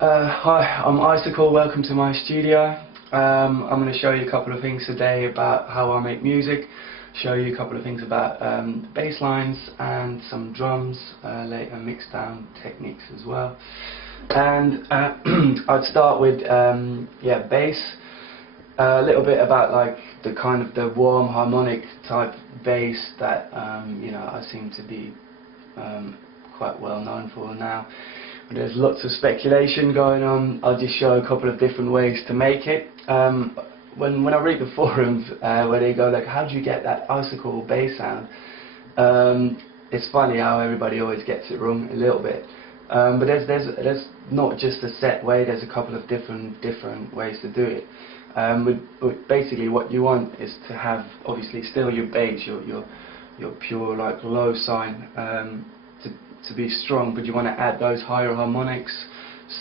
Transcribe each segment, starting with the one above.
Hi, I'm Icicle, welcome to my studio. I'm going to show you a couple of things today about how I make music, show you a couple of things about bass lines and some drums, later mixdown techniques as well. And I'd start with bass, a little bit about like the kind of the warm harmonic type bass that I seem to be quite well known for now. There's lots of speculation going on. I'll just show a couple of different ways to make it. When I read the forums where they go like, how do you get that Icicle bass sound? It's funny how everybody always gets it wrong a little bit. But there's not just a set way. There's a couple of different ways to do it. But basically, what you want is to have obviously still your bass, your pure like low sign. To be strong, but you want to add those higher harmonics,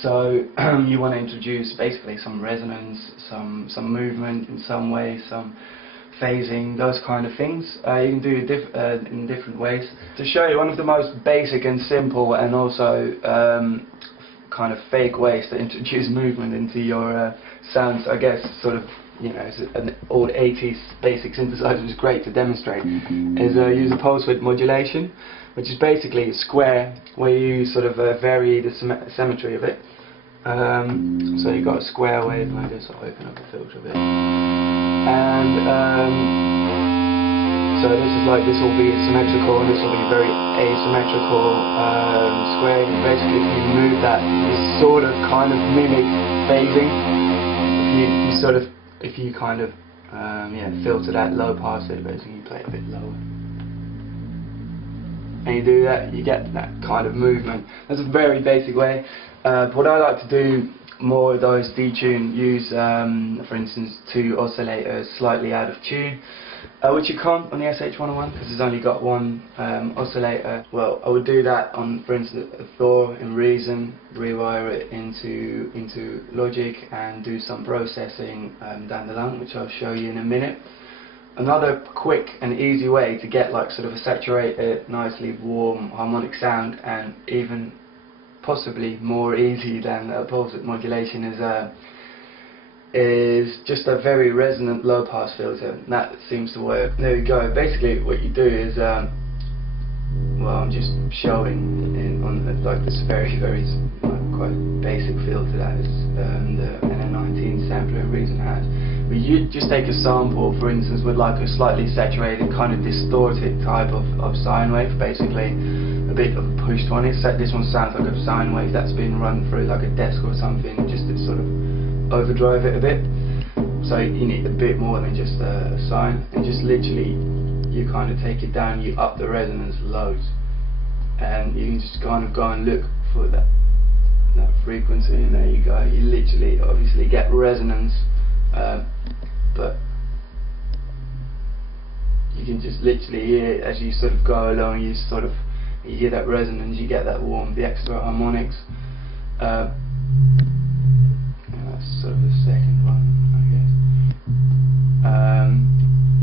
so you want to introduce basically some resonance, some movement in some way, some phasing, those kind of things. You can do it in different ways. To show you one of the most basic and simple and also kind of fake ways to introduce movement into your sounds, I guess sort of, it's an old 80s basic synthesizer, which is great to demonstrate, is use a pulse width modulation, which is basically a square where you sort of vary the symmetry of it. So you've got a square wave like this. I'll open up the filter a bit. And so this will be symmetrical, and this will be very asymmetrical square. And basically, if you move that, you sort of kind of mimic phasing. If you kind of filter that low pass it, basically you play it a bit lower. And you do that, you get that kind of movement. That's a very basic way. What I like to do more of those detune, use for instance 2 oscillators slightly out of tune, which you can't on the SH101 because it's only got one oscillator. Well, I would do that on, for instance, a Thor in Reason, rewire it into Logic and do some processing down the line, which I'll show you in a minute. Another quick and easy way to get like sort of a saturated, nicely warm harmonic sound, and even possibly more easy than a pulse width modulation, is just a very resonant low pass filter. And that seems to work. There we go. Basically what you do is, I'm just showing on like this very quite basic filter that is the NN19 sampler Reason has. But you just take a sample, for instance, with like a slightly saturated, kind of distorted type of sine wave, basically a bit of a pushed one. This one sounds like a sine wave that's been run through like a desk or something, just to sort of overdrive it a bit. So you need a bit more than just a sine, and just literally you kind of take it down, you up the resonance loads, and you can just kind of go and look for that frequency, and there you go. You literally obviously get resonance. But you can just literally hear as you sort of go along, you hear that resonance, you get that warm, the extra harmonics. That's sort of the second one, I guess.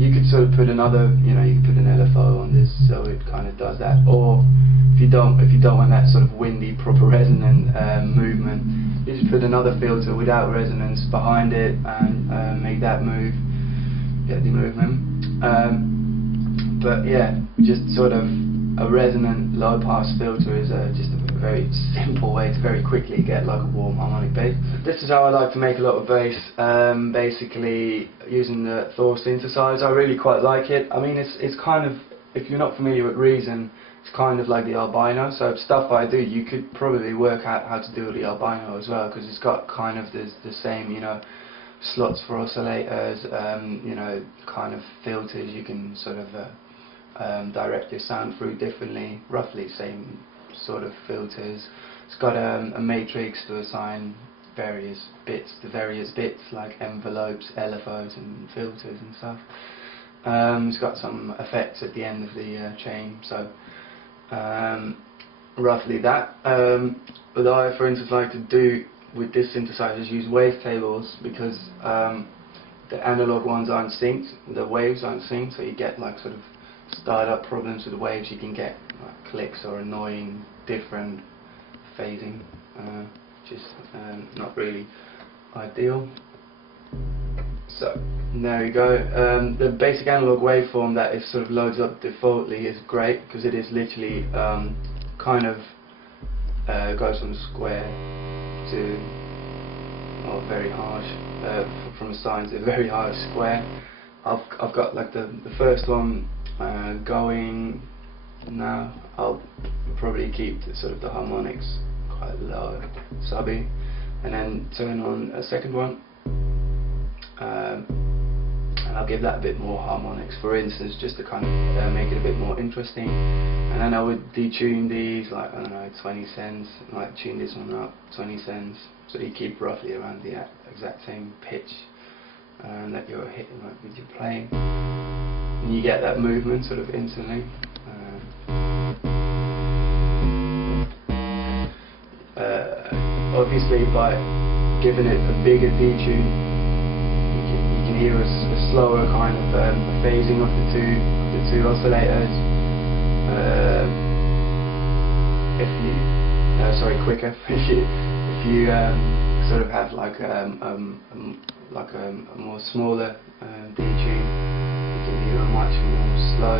You could sort of put another, you could put an LFO on this, so it kind of does that. Or if you don't want that sort of windy, proper resonant movement, you just put another filter without resonance behind it and make that move, get the movement. But yeah, just sort of a resonant low pass filter is just a very simple way to very quickly get like a warm harmonic bass. This is how I like to make a lot of bass, basically using the Thor synthesizer. I really quite like it. I mean, it's kind of, if you're not familiar with Reason, it's kind of like the albino, so stuff I do, you could probably work out how to do the albino as well, because it's got kind of the same, slots for oscillators, kind of filters. You can sort of direct your sound through differently, roughly same sort of filters. It's got a matrix to assign various bits like envelopes, LFOs and filters and stuff. It's got some effects at the end of the chain, so roughly that. But I, for instance, like to do with this synthesizer is use wavetables, because the analog ones aren't synced, the waves aren't synced, so you get like sort of startup problems with the waves. You can get like clicks or annoying different phasing. which is not really ideal. So there we go. The basic analog waveform that is sort of loads up defaultly is great because it is literally kind of goes from square to very harsh, from a sine to a very harsh square. I've got like the first one going now. I'll probably keep sort of the harmonics quite low, subby, and then turn on a second one. And I'll give that a bit more harmonics, for instance, just to kind of make it a bit more interesting. And then I would detune these, like, I don't know, 20 cents, like tune this one up 20 cents, so you keep roughly around the exact same pitch that you're hitting, like with your playing, and you get that movement sort of instantly. Obviously, by giving it a bigger detune, hear a slower kind of phasing of the two oscillators. Quicker. if you sort of have like a more smaller detune, you can hear a much more slow,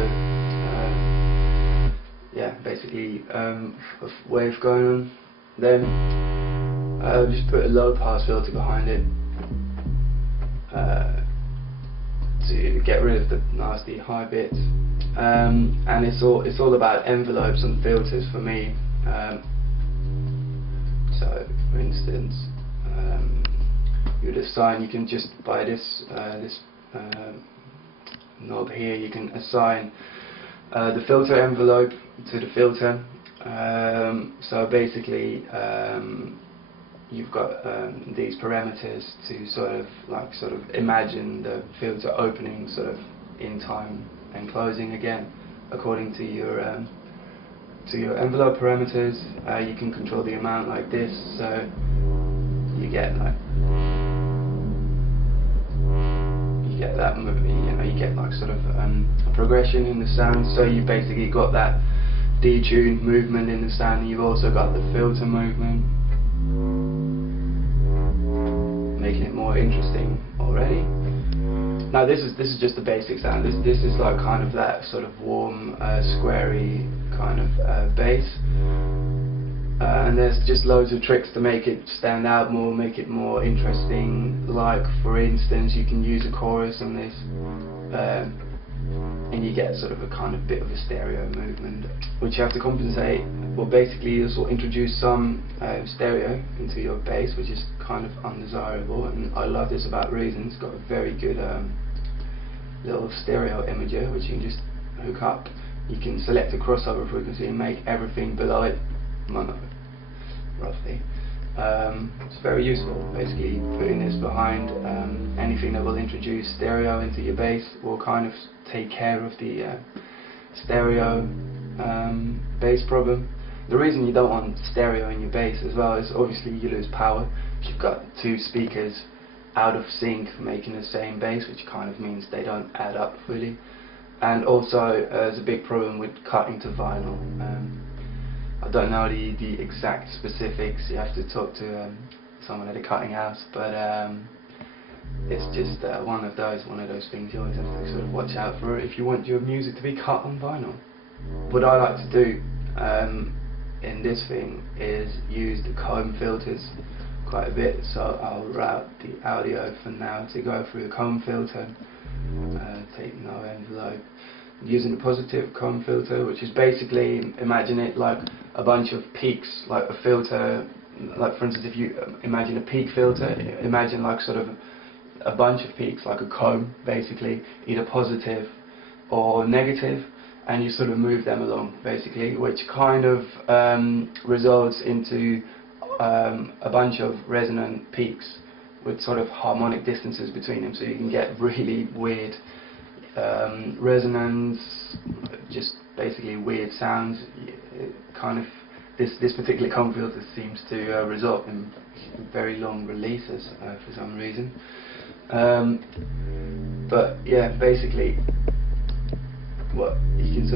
yeah, basically wave going on. Then just put a low pass filter behind it. To get rid of the nasty high bits, and it's all about envelopes and filters for me. So, for instance, you would assign. You can just by this knob here. You can assign the filter envelope to the filter. So basically, you've got these parameters to sort of imagine the filter opening sort of in time and closing again according to your envelope parameters. You can control the amount like this, so you get that movement. You get like sort of a progression in the sound. So you basically got that detune movement in the sound, and you've also got the filter movement, making it more interesting already. Now this is just the basic sound. This is like kind of that sort of warm, squarey kind of bass, and there's just loads of tricks to make it stand out more, make it more interesting. Like for instance, you can use a chorus on this, and you get sort of a kind of bit of a stereo movement, which you have to compensate. Well, basically this will introduce some stereo into your bass, which is kind of undesirable, and I love this about Reason. It's got a very good little stereo imager which you can just hook up. You can select a crossover frequency and make everything below it mono, roughly. It's very useful. Basically putting this behind anything that will introduce stereo into your bass will kind of take care of the stereo bass problem. The reason you don't want stereo in your bass as well is obviously you lose power. If you've got two speakers out of sync making the same bass, which kind of means they don't add up fully. And also there's a big problem with cutting to vinyl. I don't know the exact specifics. You have to talk to someone at a cutting house, but it's just one of those things you always have to sort of watch out for if you want your music to be cut on vinyl. What I like to do in this thing is use the comb filters quite a bit, so I'll route the audio for now to go through the comb filter, take no envelope, using the positive comb filter, which is basically, imagine it like a bunch of peaks, like a filter, like for instance if you imagine a peak filter, imagine like sort of a bunch of peaks, like a comb basically, either positive or negative, and you sort of move them along basically, which kind of results into a bunch of resonant peaks with sort of harmonic distances between them, so you can get really weird resonance, just basically weird sounds. Kind of this particular comb filter seems to result in very long releases for some reason. But yeah, basically what you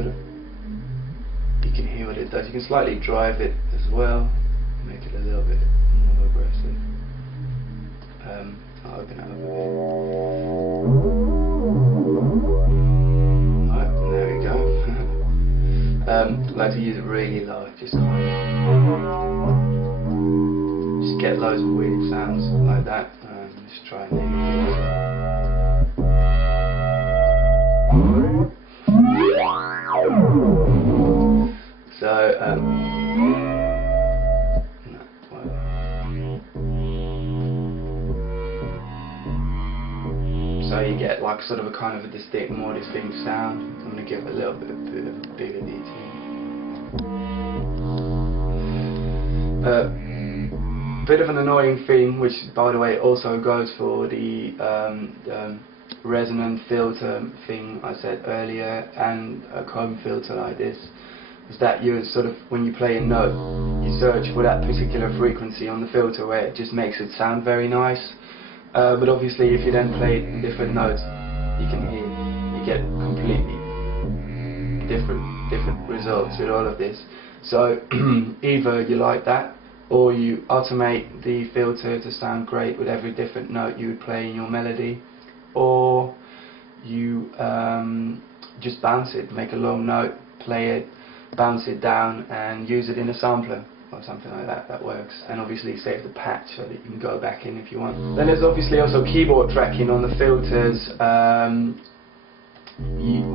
can hear what it does. You can slightly drive it as well, make it a little bit more of aggressive. I'll open it up a bit. Right, there we go. I like to use it really low, just kind of just get loads of weird sounds like that. Just try and make it. So so you get like sort of a kind of a more distinct sound. I'm going to give it a little bit of a bigger detail. Bit of an annoying thing, which by the way also goes for the resonant filter thing I said earlier, and a comb filter like this, is that you sort of, when you play a note, you search for that particular frequency on the filter where it just makes it sound very nice. But obviously if you then play different notes, you can hear, you get completely different results with all of this. So either you like that, or you automate the filter to sound great with every different note you would play in your melody, or you just bounce it, make a long note, play it, bounce it down and use it in a sampler or something like that. That works, and obviously save the patch so that you can go back in if you want. Then there's obviously also keyboard tracking on the filters,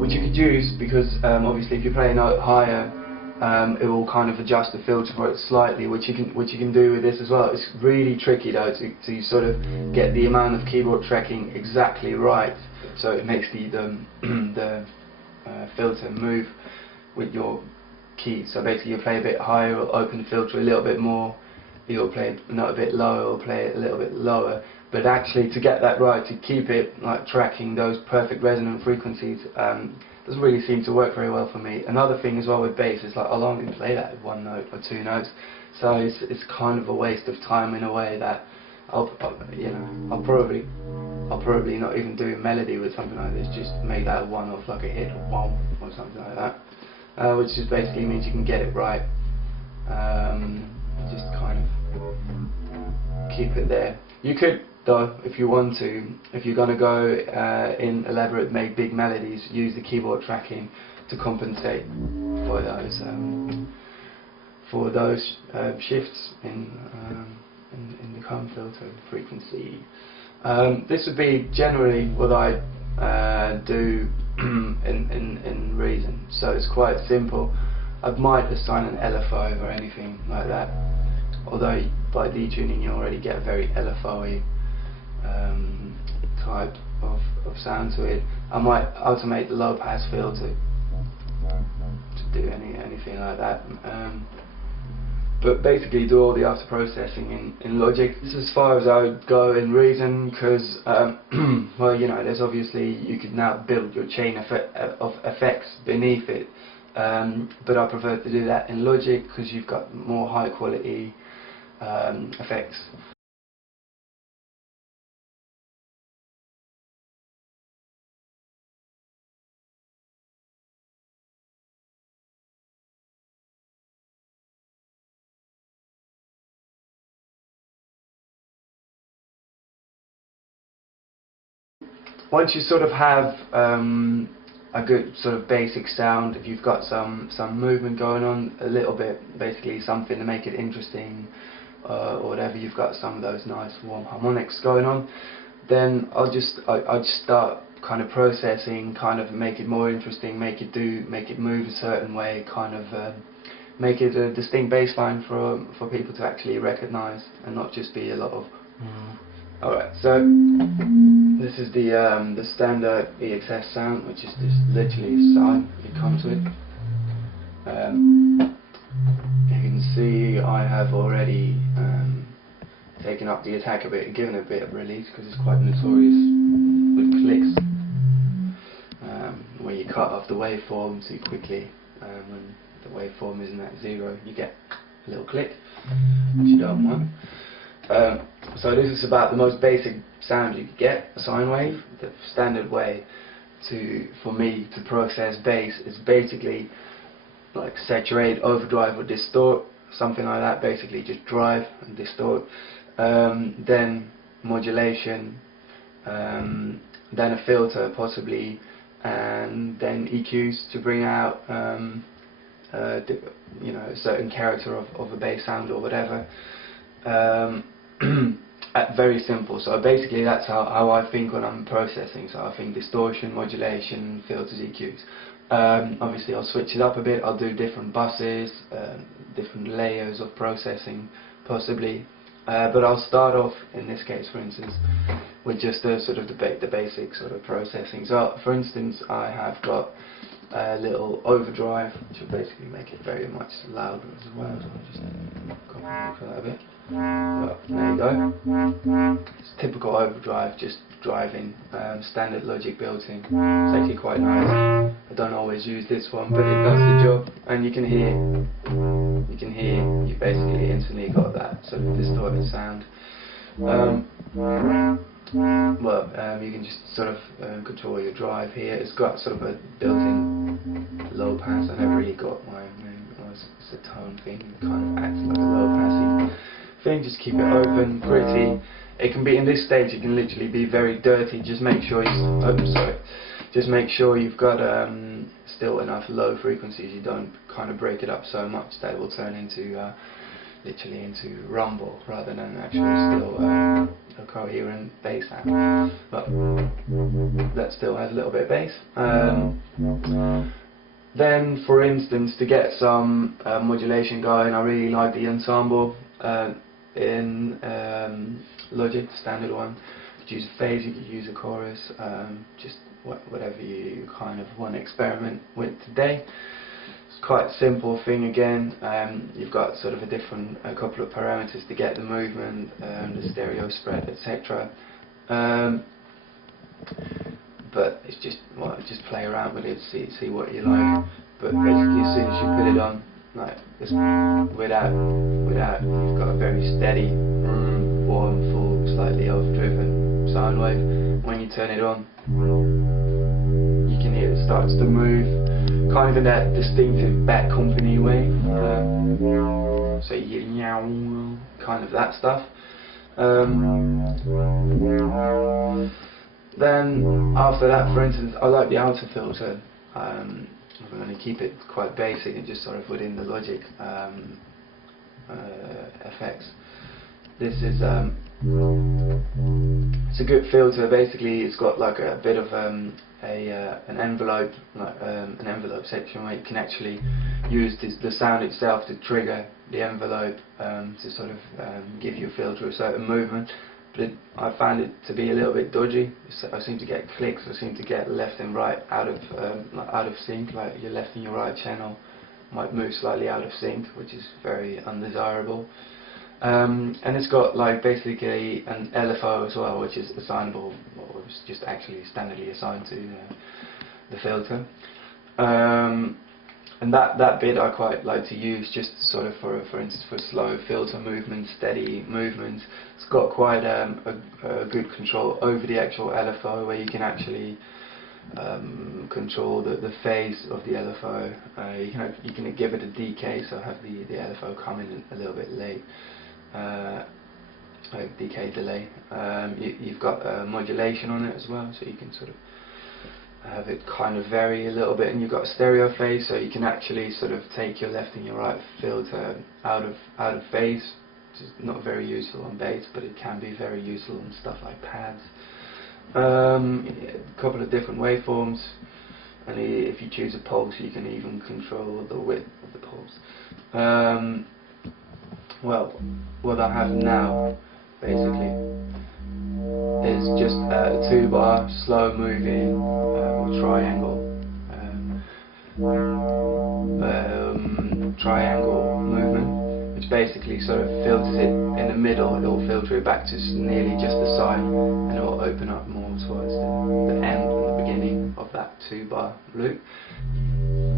which you could use, because obviously if you play a note higher, it will kind of adjust the filter for it slightly, which you can do with this as well. It's really tricky though to sort of get the amount of keyboard tracking exactly right, so it makes the filter move with your keys. So basically you play a bit higher, it'll open the filter a little bit more, you'll play a note a bit lower, or play it a little bit lower. But actually to get that right, to keep it like tracking those perfect resonant frequencies, doesn't really seem to work very well for me. Another thing as well with bass is like I'll only play that with one note or two notes, so it's kind of a waste of time in a way that I'll probably not even do a melody with something like this, just make that one off like a hit or one or something like that, which just basically means you can get it right. Just kind of keep it there. You could, though, if you want to, if you're going to go in elaborate, make big melodies, use the keyboard tracking to compensate for those shifts in the comb filter frequency. This would be generally what I do in Reason. So it's quite simple. I might assign an LFO or anything like that, although by detuning you already get a very LFO-y type of sound to it. I might automate the low pass filter to do anything like that, but basically do all the after processing in Logic. This is as far as I would go in Reason, because well, you know, there's obviously, you could now build your chain of effects beneath it, but I prefer to do that in Logic because you've got more high quality effects. Once you sort of have a good sort of basic sound, if you've got some movement going on a little bit, basically something to make it interesting, or whatever, you've got some of those nice warm harmonics going on, then I'd just start kind of processing, kind of make it more interesting, make it move a certain way, kind of make it a distinct bass line for people to actually recognise, and not just be a lot of Alright, so this is the standard EXS sound, which is just literally a sine it comes with. You can see I have already taken up the attack a bit and given it a bit of release, because it's quite notorious with clicks, where you cut off the waveform too quickly. When the waveform isn't at zero, you get a little click, which you don't want. So this is about the most basic sound you could get, a sine wave. The standard way for me to process bass is basically like saturate, overdrive or distort something like that. Basically just drive and distort, then modulation, then a filter possibly, and then EQs to bring out you know, a certain character of a bass sound or whatever. Very simple. So basically that's how I think when I'm processing. So I think distortion, modulation, filters, EQs. Obviously I'll switch it up a bit. I'll do different buses, different layers of processing possibly, but I'll start off in this case, for instance, with just the sort of the basic sort of processing. So for instance, I have got a little overdrive, which will basically make it very much louder as well. So I'll just compensate for that a bit. Well, there you go. It's typical overdrive, just driving, standard logic built in. It's actually quite nice. I don't always use this one, but it does the job. And you can hear, you basically instantly got that sort of distorted sound. You can just sort of control your drive here. It's got sort of a built-in low pass. I never really got mine. It's a tone thing. It kind of acts like a low passy thing. Just keep it open, pretty. It can be in this stage. It can literally be very dirty. Just make sure Just make sure you've got still enough low frequencies. You don't kind of break it up so much that it will turn into literally into rumble rather than actually still a coherent bass sound. But that still has a little bit of bass. Then, for instance, to get some modulation going, I really like the ensemble in Logic, the standard one. You could use a phase, you could use a chorus, just whatever you kind of want to experiment with today. It's quite a simple thing again. You've got sort of a couple of parameters to get the movement, the stereo spread, etc. But it's just just play around with it, see what you like. But basically, as soon as you put it on, like this, without, you've got a very steady, warm, full, slightly overdriven sound wave. When you turn it on, you can hear it starts to move, kind of in that distinctive Bad Company way. So you hear kind of that stuff. Then after that, for instance, I like the outer filter. I'm going to keep it quite basic and just sort of within the Logic effects. This is it's a good filter. Basically, it's got like a bit of an envelope, like an envelope section where you can actually use the sound itself to trigger the envelope to sort of give you a filter a certain movement. But I found it to be a little bit dodgy. I seem to get clicks. I seem to get left and right out of sync. Like your left and your right channel might move slightly out of sync, which is very undesirable. And it's got like basically an LFO as well, which is assignable, or it's just actually standardly assigned to the filter. And that bit I quite like to use just sort of for instance for slow filter movements, steady movements. It's got quite a good control over the actual LFO, where you can actually control the phase of the LFO. You can give it a decay, so have the LFO come in a little bit late, like decay delay. You've got modulation on it as well, so you can sort of have it kind of vary a little bit, and you've got a stereo phase, so you can actually sort of take your left and your right filter out of phase, which is not very useful on bass, but it can be very useful on stuff like pads. A couple of different waveforms, and if you choose a pulse, you can even control the width of the pulse. Well, what I have now basically is just a 2-bar slow moving triangle movement, which basically sort of filters it in the middle. It will filter it back to nearly just the side, and it will open up more towards the end and the beginning of that 2-bar loop.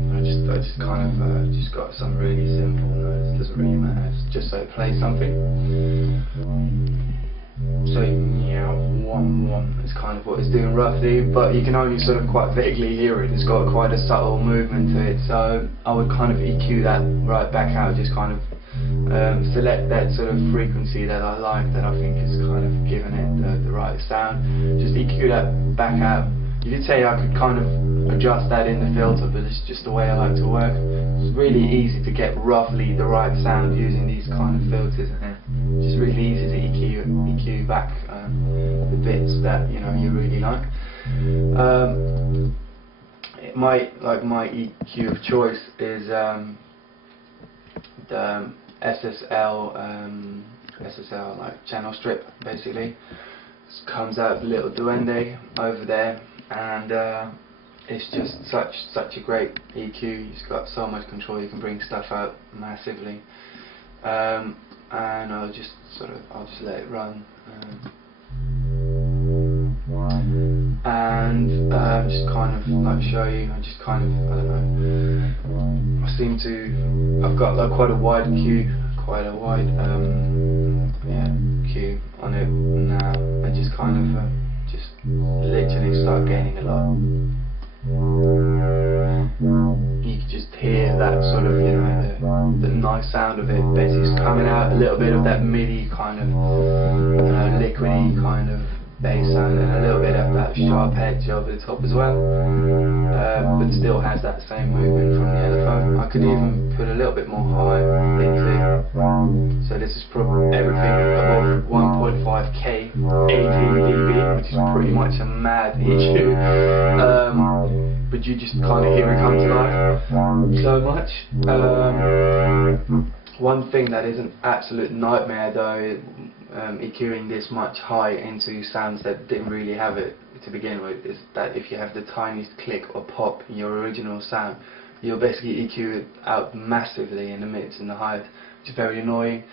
I just kind of just got some really simple notes. It doesn't really matter. It's just so it plays something. So is kind of what it's doing roughly, but you can only sort of quite vaguely hear it. It's got quite a subtle movement to it, so I would kind of EQ that right back out, just kind of select that sort of frequency that I like, that I think is kind of giving it the right sound. Just EQ that back out. You did say I could kind of adjust that in the filter, but it's just the way I like to work. It's really easy to get roughly the right sound using these kind of filters, and it's just really easy to EQ back the bits that you really like. My EQ of choice is the SSL like channel strip, basically. It comes out with a little duende over there, and it's just such a great EQ. It's got so much control. You can bring stuff out massively, and I'll just let it run. And just kind of like show you. I just kind of, I don't know. I've got like quite a wide Q on it now. I just kind of just literally start gaining a lot. You can just hear that sort of, the nice sound of it. Basically, it's coming out a little bit of that MIDI kind of, liquidy kind of bass sound, and a little bit of that sharp edge over the top as well, but still has that same movement from the LFO. I could even put a little bit more high into it. So this is probably everything above 1.5k 18 dB, which is pretty much a mad EQ. But you just kind of hear it come to life so much. One thing that is an absolute nightmare though, EQing this much high into sounds that didn't really have it to begin with, is that if you have the tiniest click or pop in your original sound, you'll basically EQ it out massively in the mids and the highs, which is very annoying,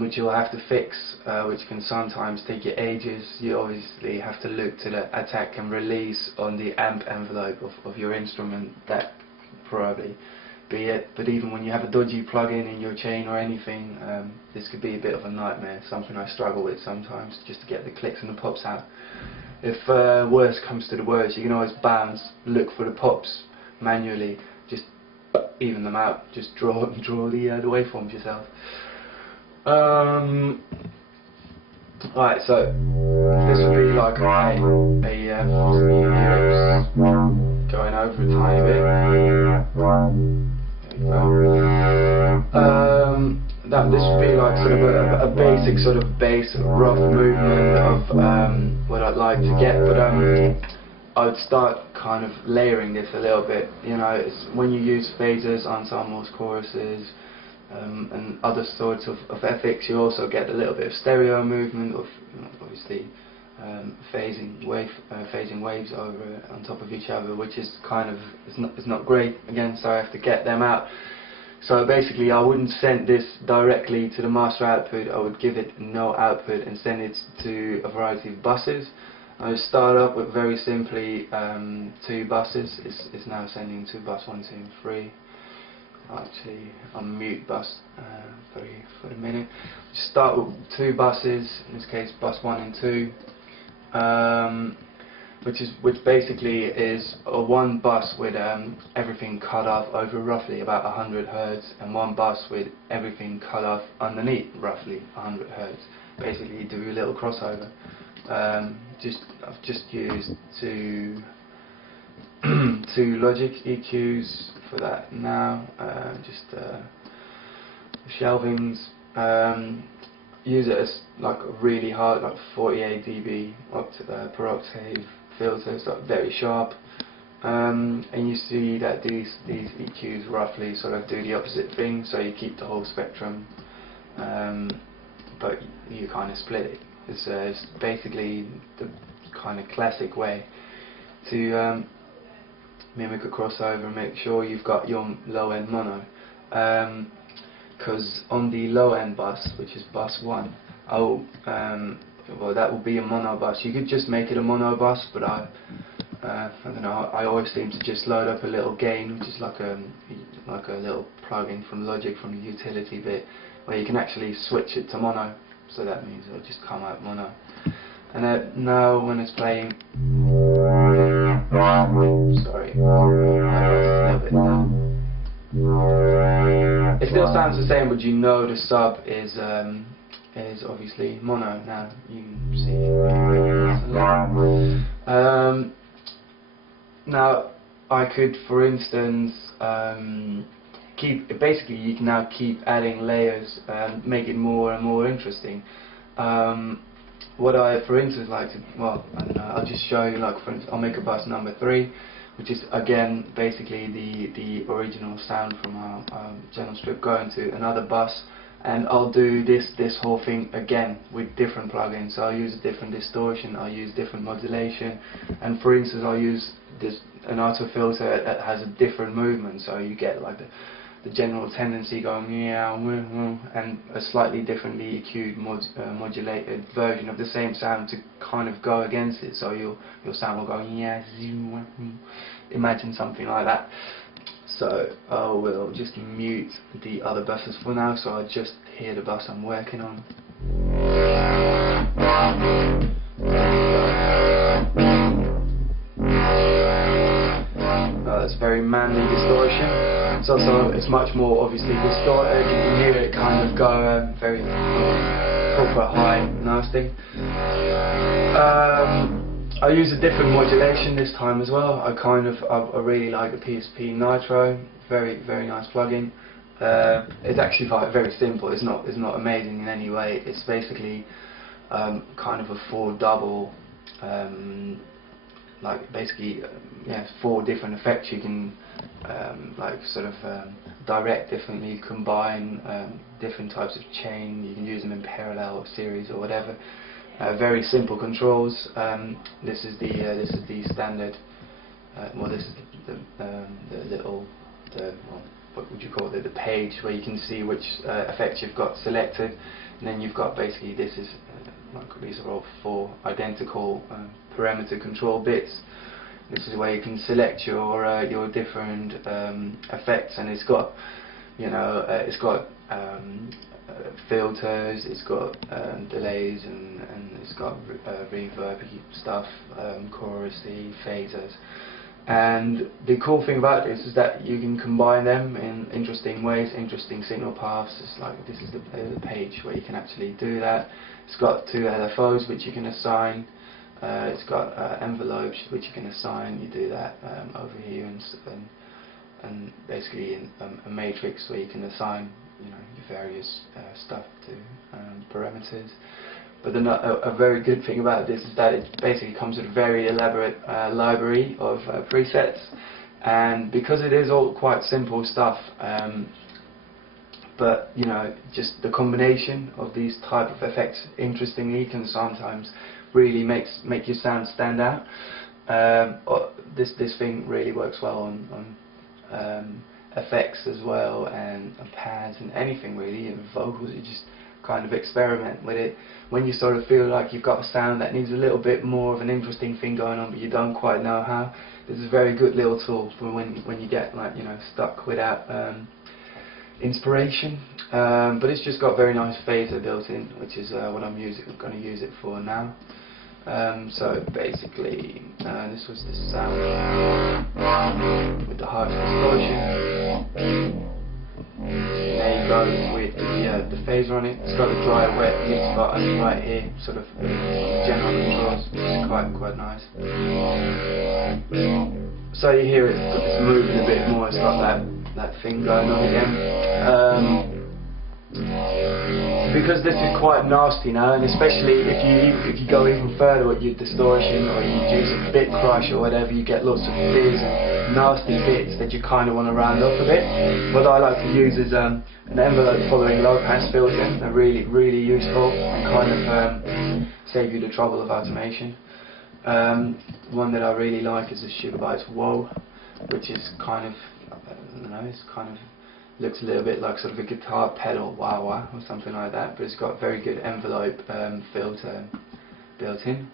which you'll have to fix, which can sometimes take you ages. You obviously have to look to the attack and release on the amp envelope of your instrument. That probably be it, but even when you have a dodgy plug-in in your chain or anything, this could be a bit of a nightmare, something I struggle with sometimes, just to get the clicks and the pops out. If worse comes to the worst, you can always bounce, look for the pops manually, just even them out, just draw the waveforms yourself. Alright, so this would be like a going over a tiny bit. This would be like sort of a basic sort of bass rough movement of what I'd like to get, but I would start kind of layering this a little bit. It's when you use phasers, ensembles, choruses, and other sorts of effects, you also get a little bit of stereo movement of obviously phasing waves over on top of each other, which is kind of it's not great again, so I have to get them out. So basically I wouldn't send this directly to the master output, I would give it no output and send it to a variety of buses. I would start up with very simply 2 buses. It's now sending to bus 1, 2 and 3. Actually on mute bus 3 for a minute. Start with 2 buses, in this case bus 1 and 2, which basically is one bus with everything cut off over roughly about 100 Hz, and one bus with everything cut off underneath roughly 100 Hz. Basically you do a little crossover. I've just used two Logic EQs for that now, shelvings. Use it as like a really hard, like 48 dB per octave filter, so very sharp, and you see that these EQs roughly sort of do the opposite thing, so you keep the whole spectrum, but you kind of split it. It's basically the kind of classic way to mimic a crossover and make sure you've got your low end mono, because on the low end bus, which is bus 1, well, that will be a mono bus. You could just make it a mono bus, but I don't know, I always seem to just load up a little gain, which is like a little plug-in from Logic, from the utility bit, where you can actually switch it to mono, so that means it'll just come out mono. And now when it's playing, sorry, a little bit now. It still sounds the same, but you know the sub is obviously mono. Now you can see. Now I could, for instance, basically you can now keep adding layers and make it more and more interesting. What I, for instance, like to, well, I don't know, I'll just show you, like, for instance, I'll make a bus number 3, which is again basically the original sound from our channel strip going to another bus, and I'll do this whole thing again with different plugins. So I'll use a different distortion, I'll use different modulation, and for instance I'll use an auto filter that has a different movement, so you get like the general tendency going meow, and a slightly differently EQ'd modulated version of the same sound to kind of go against it, so your sound will go yeah, imagine something like that. So I will just mute the other buses for now, so I just hear the bus I'm working on. It's very manly distortion. It's much more obviously distorted. You can hear it kind of go very proper high, nasty. I use a different modulation this time as well. I really like the PSP Nitro. Very nice plugin. It's actually very simple. It's not amazing in any way. It's basically kind of a 4 double. Like basically, yeah, 4 different effects you can like sort of direct differently, combine different types of chain. You can use them in parallel or series or whatever. Very simple controls. This is the standard. Well, this is the little what would you call it? The page where you can see which effects you've got selected, and then you've got basically these are all 4 identical parameter control bits. This is where you can select your different effects, and it's got, you know, filters, it's got delays, and it's got reverb stuff, chorusy, phasers. And the cool thing about this is that you can combine them in interesting ways, interesting signal paths. It's like this is the page where you can actually do that. It's got 2 LFOs which you can assign. It's got envelopes which you can assign. You do that over here, and basically in a matrix where you can assign, you know, your various stuff to parameters. But then a very good thing about this is that it basically comes with a very elaborate library of presets, and because it is all quite simple stuff, but you know, just the combination of these type of effects, interestingly, can sometimes really make your sound stand out. This thing really works well on effects as well, and pads and anything really, and vocals. You just kind of experiment with it when you sort of feel like you've got a sound that needs a little bit more of an interesting thing going on, but you don't quite know how. This is a very good little tool for when you get, like, you know, stuck without inspiration. But it's just got very nice phaser built in, which is what I'm going to use it for now. So basically, this was the sound with the harsh distortion. There you go with the phaser on it. It's got the dry wet mix button right here, sort of general controls, which is quite nice. So you hear it's moving a bit more. It's got that thing going on again. Because this is quite nasty now, and especially if you go even further with your distortion, or you use a bit crush or whatever, you get lots of fizz and nasty bits that you kind of want to round up a bit. What I like to use is an envelope following low pass filter. They're really useful and kind of save you the trouble of automation. One that I really like is the Sugar Bites Whoa, which is kind of, I don't know, it's kind of looks a little bit like sort of a guitar pedal wah wah or something like that, but it's got very good envelope filter built in.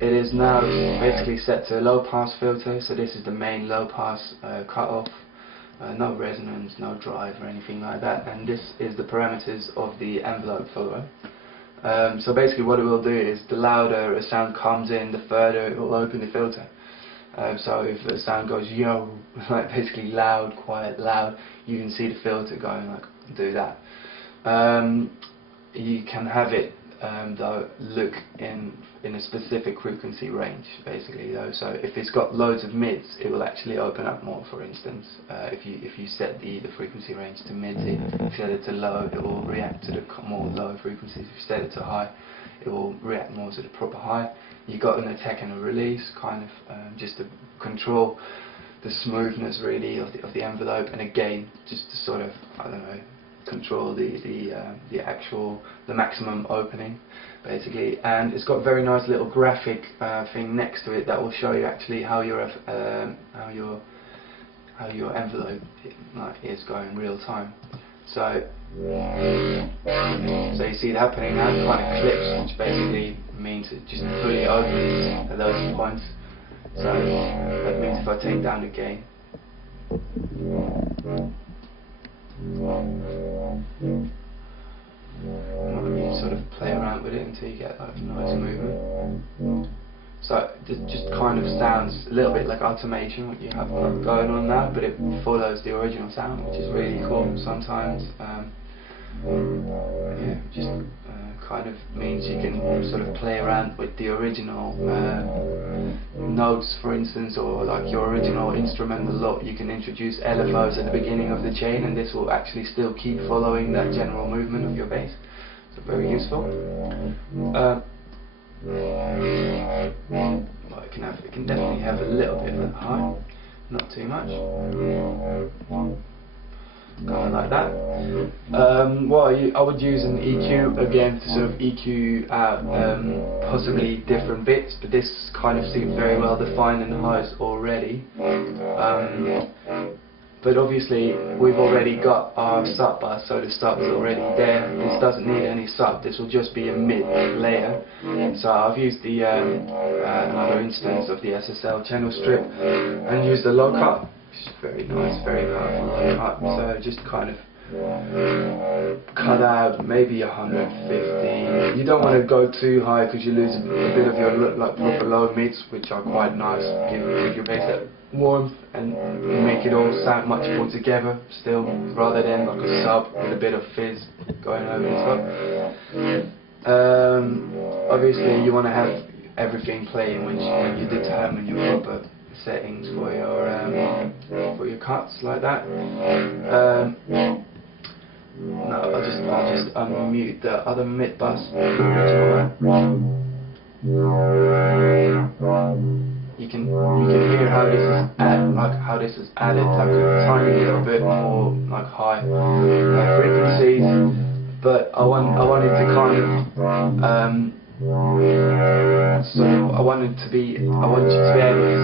It is now basically set to a low pass filter, so this is the main low pass cutoff. No resonance, no drive or anything like that, and this is the parameters of the envelope follower. So basically what it will do is the louder a sound comes in, the further it will open the filter. So if the sound goes yo, like basically loud, quiet, loud, you can see the filter going like do that. You can have it though look in a specific frequency range, basically though. So if it's got loads of mids, it will actually open up more. For instance, if you set the frequency range to mid, if you set it to low, it will react to the more low frequencies. If you set it to high, it will react more to the proper high. You got an attack and a release, kind of just to control the smoothness really of the envelope, and again just to sort of, I don't know, control the maximum opening, basically. And it's got a very nice little graphic thing next to it that will show you actually how your envelope is going real time. So you see it happening now, it kind of clips, which basically means it just fully opens at those points. So that means if I take down the gain, you sort of play around with it until you get like nice movement. So it just kind of sounds a little bit like automation, what you have going on now, but it follows the original sound, which is really cool sometimes. Yeah, just kind of means you can sort of play around with the original notes, for instance, or like your original instrument a lot. You can introduce LFOs at the beginning of the chain, and this will actually still keep following that general movement of your bass. So very useful. Well, it can definitely have a little bit of high, not too much. Going like that. Well, I would use an EQ again to sort of EQ out possibly different bits, but this kind of seems very well defined in the highs already. But obviously we've already got our sub bus, so the sub is already there. This doesn't need any sub, this will just be a mid layer. So I've used the another instance of the SSL channel strip and used the low cut, which is very nice, very powerful low cut. So just kind of cut out maybe 150. You don't want to go too high because you lose a bit of your like proper low mids, which are quite nice. Give your bass that warmth and make it all sound much more together still, rather than like a sub with a bit of fizz going over the top. Obviously you want to have everything playing when you determine your proper settings for your cuts like that. No, I'll just unmute the other mid bus. You can hear how this is added like a tiny little bit more like high frequencies, but I wanted to kind of so I want you to be able to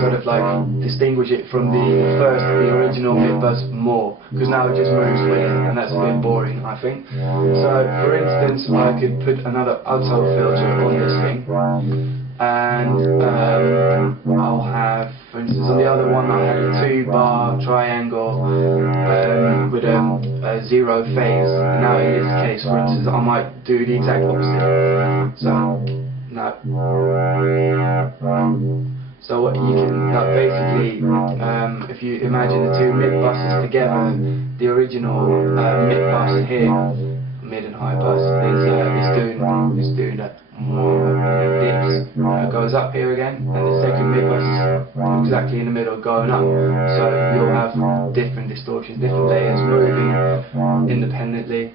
sort of like distinguish it from the original mid bus more, because now it just moves with it, and that's a bit boring, I think. So for instance, I could put another Izotope filter on this thing, and I'll have, for instance, on the other one I had a 2-bar triangle with a 0 phase. Now in this case, for instance, I might do the exact opposite. So what you can basically, if you imagine the two mid buses together, the original mid bus here, mid and high bus, is doing that more dips. It goes up here again, and the second mid bus is exactly in the middle, going up. So you'll have different distortions, different layers moving independently.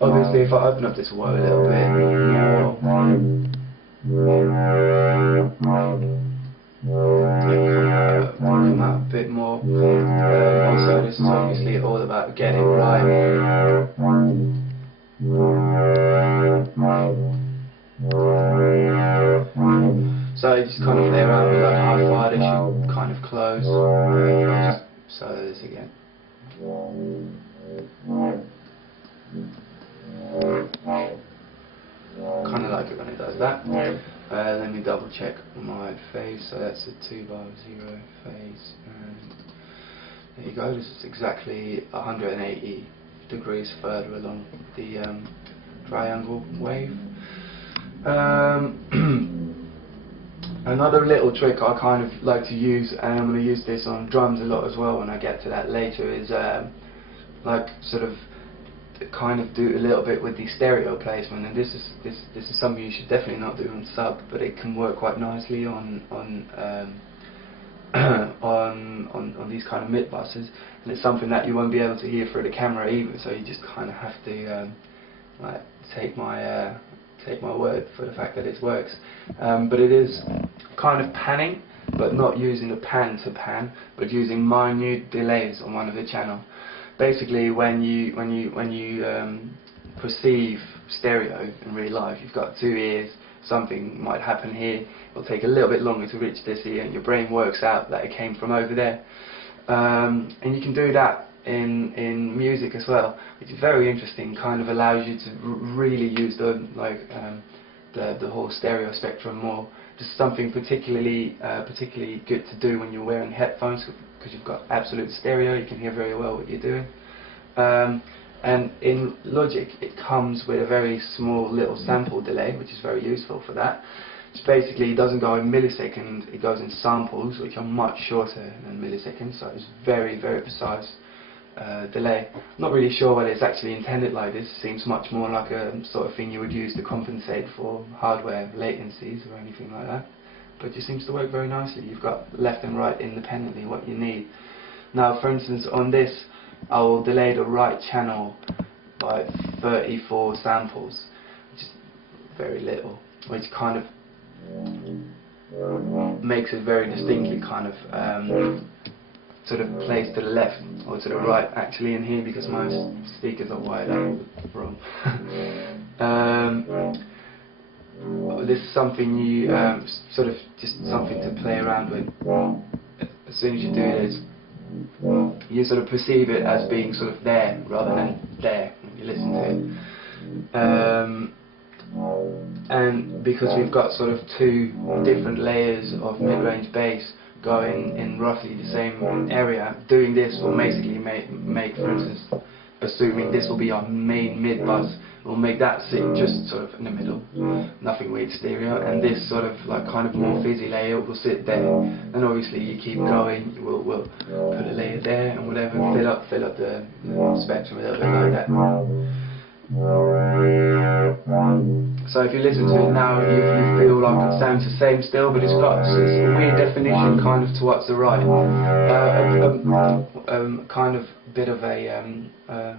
Obviously, if I open up this wire a little bit more, come out a bit more. Also, this is obviously all about getting it right. So you just kind of play around with like how far this should kind of close. So this again. Kind of like it when it does that. Let me double check my phase. So that's a 2-bar 0 phase. And there you go. This is exactly 180 degrees further along the triangle wave. Another little trick I kind of like to use, and I'm going to use this on drums a lot as well when I get to that later, is like sort of kind of do a little bit with the stereo placement, and this is something you should definitely not do on sub, but it can work quite nicely on on these kind of mid buses, and it's something that you won't be able to hear through the camera either. So you just kind of have to like take my word for the fact that it works. But it is kind of panning, but not using a pan to pan, but using minute delays on one of the channel. Basically, when you perceive stereo in real life, you've got two ears. Something might happen here. It'll take a little bit longer to reach this ear, and your brain works out that it came from over there. And you can do that in music as well, which is very interesting. Kind of allows you to really use the whole stereo spectrum more. Just something particularly good to do when you're wearing headphones, because you've got absolute stereo. You can hear very well what you're doing. And in Logic, it comes with a very small little sample delay, which is very useful for that. Which basically doesn't go in milliseconds, it goes in samples, which are much shorter than milliseconds, so it's very, very precise delay. I'm not really sure whether it's actually intended like this. It seems much more like a sort of thing you would use to compensate for hardware latencies or anything like that. But it just seems to work very nicely. You've got left and right independently what you need. Now, for instance, on this, I will delay the right channel by 34 samples, which is very little, which kind of makes it very distinctly kind of sort of placed to the left or to the right actually in here, because my speakers are wired up wrong. This is something you sort of just something to play around with. As soon as you do this, you sort of perceive it as being sort of there rather than there when you listen to it. And because we've got sort of two different layers of mid-range bass going in roughly the same area, doing this will basically make, for instance, assuming this will be our main mid bus, will make that sit just sort of in the middle, nothing weird stereo, and this sort of like kind of more fizzy layer will sit there. And obviously you keep going, we'll put a layer there and whatever, fill up the spectrum a little bit like that. So if you listen to it now, you feel like it sounds the same still, but it's got this weird definition kind of towards the right. Kind of bit of a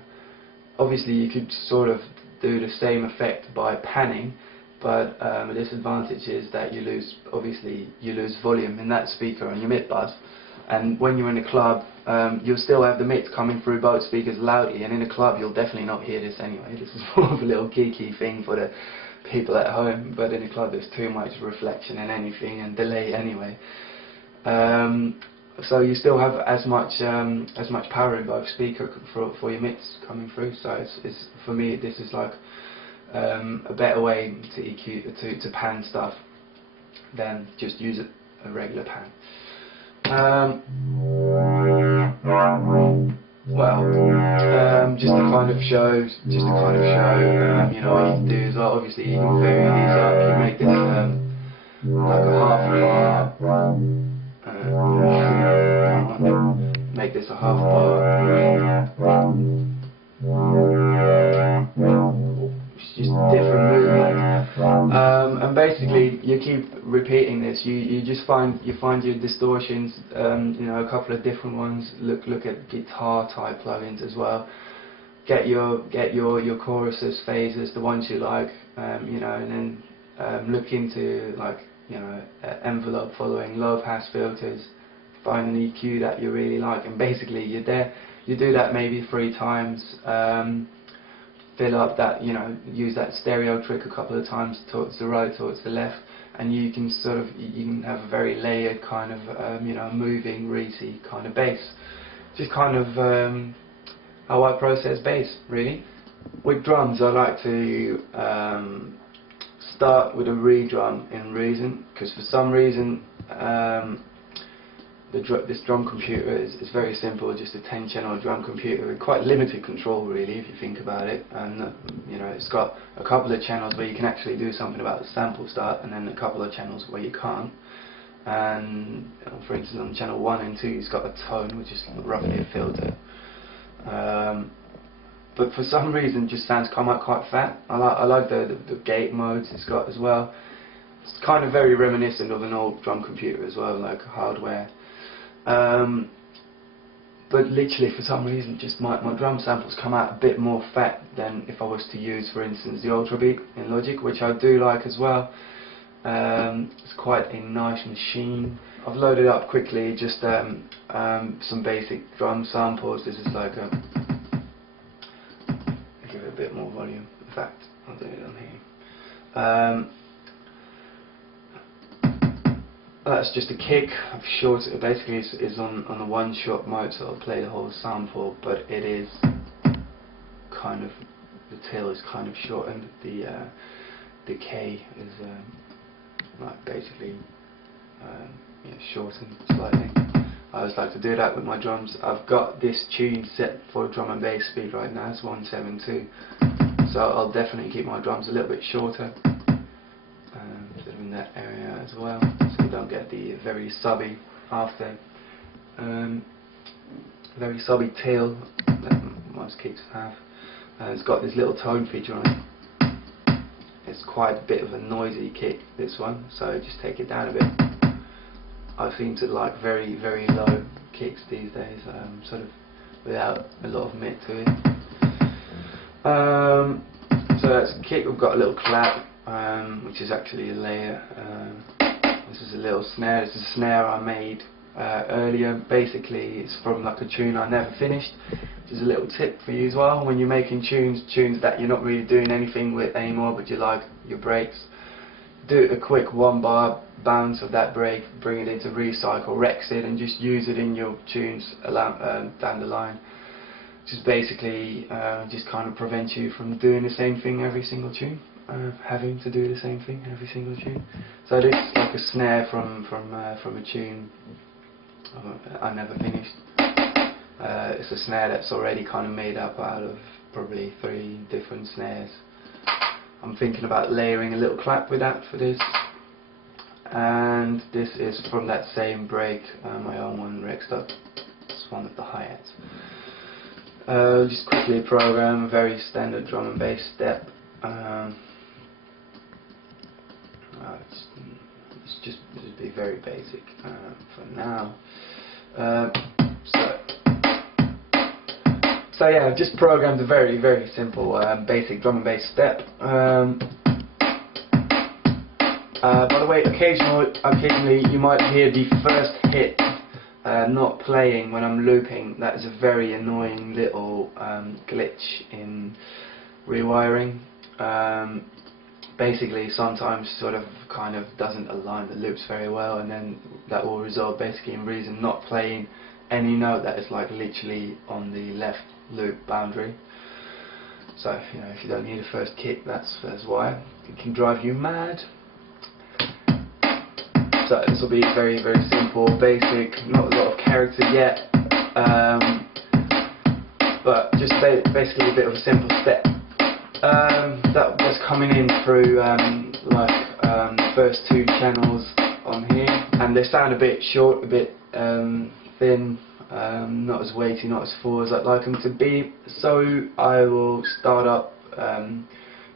obviously you could sort of do the same effect by panning, but the disadvantage is that you lose volume in that speaker on your mid bus. And when you're in a club, you'll still have the mix coming through both speakers loudly, and in a club you'll definitely not hear this anyway. This is more of a little geeky thing for the people at home, but in a club there's too much reflection and anything and delay anyway. So you still have as much power in both speakers for your mix coming through. So it's for me, this is like a better way to EQ to pan stuff than just use a regular pan. Just to kind of show, you know, what you can do as well. Obviously, you can vary these up. You make this like a half bar. Make this a half bar. It's just different movement. And basically, you keep repeating this. You just find your distortions. You know, a couple of different ones. Look at guitar type plugins as well. Get your choruses, phases, the ones you like. You know, and then look into like, you know, envelope following, low pass filters. Find an EQ that you really like, and basically you're there. You do that maybe 3 times. Fill up that, you know, use that stereo trick a couple of times towards the right, towards the left, and you can sort of, you can have a very layered kind of, you know, moving, greasy kind of bass. Just kind of how I process bass, really. With drums, I like to start with a re-drum in Reason, because for some reason this drum computer is very simple, just a 10-channel drum computer with quite limited control really, if you think about it. And you know, it's got a couple of channels where you can actually do something about the sample start, and then a couple of channels where you can't. and for instance on channel 1 and 2 it's got a tone which is roughly a filter, but for some reason it just sounds come out quite fat. I like the gate modes it's got as well. It's kind of very reminiscent of an old drum computer as well, like hardware. But literally for some reason just my drum samples come out a bit more fat than if I was to use, for instance, the Ultrabeat in Logic, which I do like as well. It's quite a nice machine. I've loaded up quickly just some basic drum samples. This is like a, I'll give it a bit more volume, in fact I'll do it on here. That's just a kick. I've shorted it. Basically is on the one shot mode, so I'll play the whole sample, but it is kind of, the tail is kind of shortened. The K is like basically shortened slightly. I always like to do that with my drums. I've got this tune set for drum and bass speed right now. It's 172, so I'll definitely keep my drums a little bit shorter, sort of in that area as well, so you don't get the very subby after, very subby tail that most kicks have. It's got this little tone feature on it. It's quite a bit of a noisy kick, this one, so just take it down a bit. I seem to like very, very low kicks these days, sort of without a lot of mid to it. So that's a kick. We've got a little clap, which is actually a layer. This is a little snare. This is a snare I made earlier. Basically it's from like a tune I never finished, which is a little tip for you as well. When you're making tunes that you're not really doing anything with anymore, but you like your breaks, do a quick 1 bar bounce of that break, bring it into Recycle, Rex it, and just use it in your tunes down the line. Just basically just kind of prevents you from doing the same thing every single tune, having to do the same thing every single tune. So this is like a snare from a tune I never finished. It's a snare that's already kind of made up out of probably 3 different snares. I'm thinking about layering a little clap with that for this, and this is from that same break, my own one rexed up. It's one of the hi-hats. Just quickly program a very standard drum and bass step. Let's just be very basic for now. So yeah, I've just programmed a very, very simple basic drum and bass step. By the way, occasionally you might hear the first hit not playing when I'm looping. That is a very annoying little glitch in rewiring. Basically sometimes sort of kind of doesn't align the loops very well, and then that will result basically in reason not playing any note that is like literally on the left loop boundary. So if you don't need a first kick, that's why. It can drive you mad. So this will be very, very simple, basic, not a lot of character yet, but just basically a bit of a simple step. That was coming in through the first 2 channels on here, and they sound a bit short, a bit thin, not as weighty, not as full as I'd like them to be. So I will start up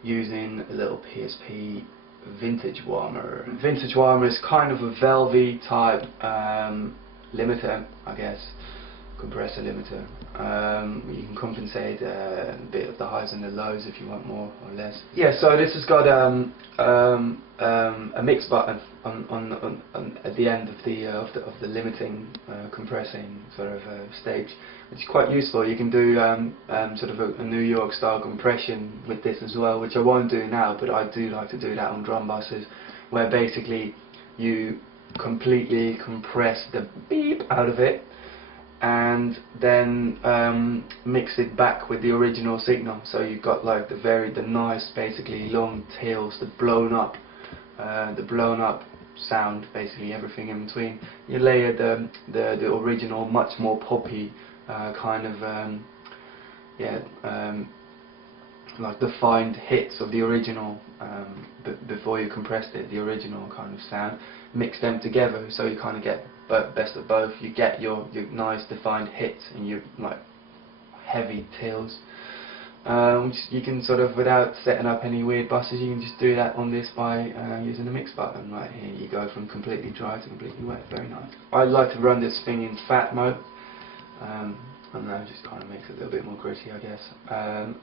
using a little PSP Vintage Warmer. Vintage Warmer is kind of a valvey type limiter, I guess, compressor limiter. You can compensate a bit of the highs and the lows if you want more or less. Yeah, so this has got a mix button on at the end of the limiting, compressing sort of stage, which is quite useful. You can do sort of a New York style compression with this as well, which I won't do now, but I do like to do that on drum buses, where basically you completely compress the beep out of it and then mix it back with the original signal. So you've got like the nice basically long tails, the blown up sound, basically everything in between. You layer the original much more poppy kind of like defined hits of the original before you compressed it, the original kind of sound, mix them together, so you kind of get best of both. You get your nice defined hits and your like heavy tails, which you can sort of, without setting up any weird buses, you can just do that on this by using the mix button right here. You go from completely dry to completely wet. Very nice. I like to run this thing in fat mode. I don't know, just kind of makes it a little bit more gritty, I guess.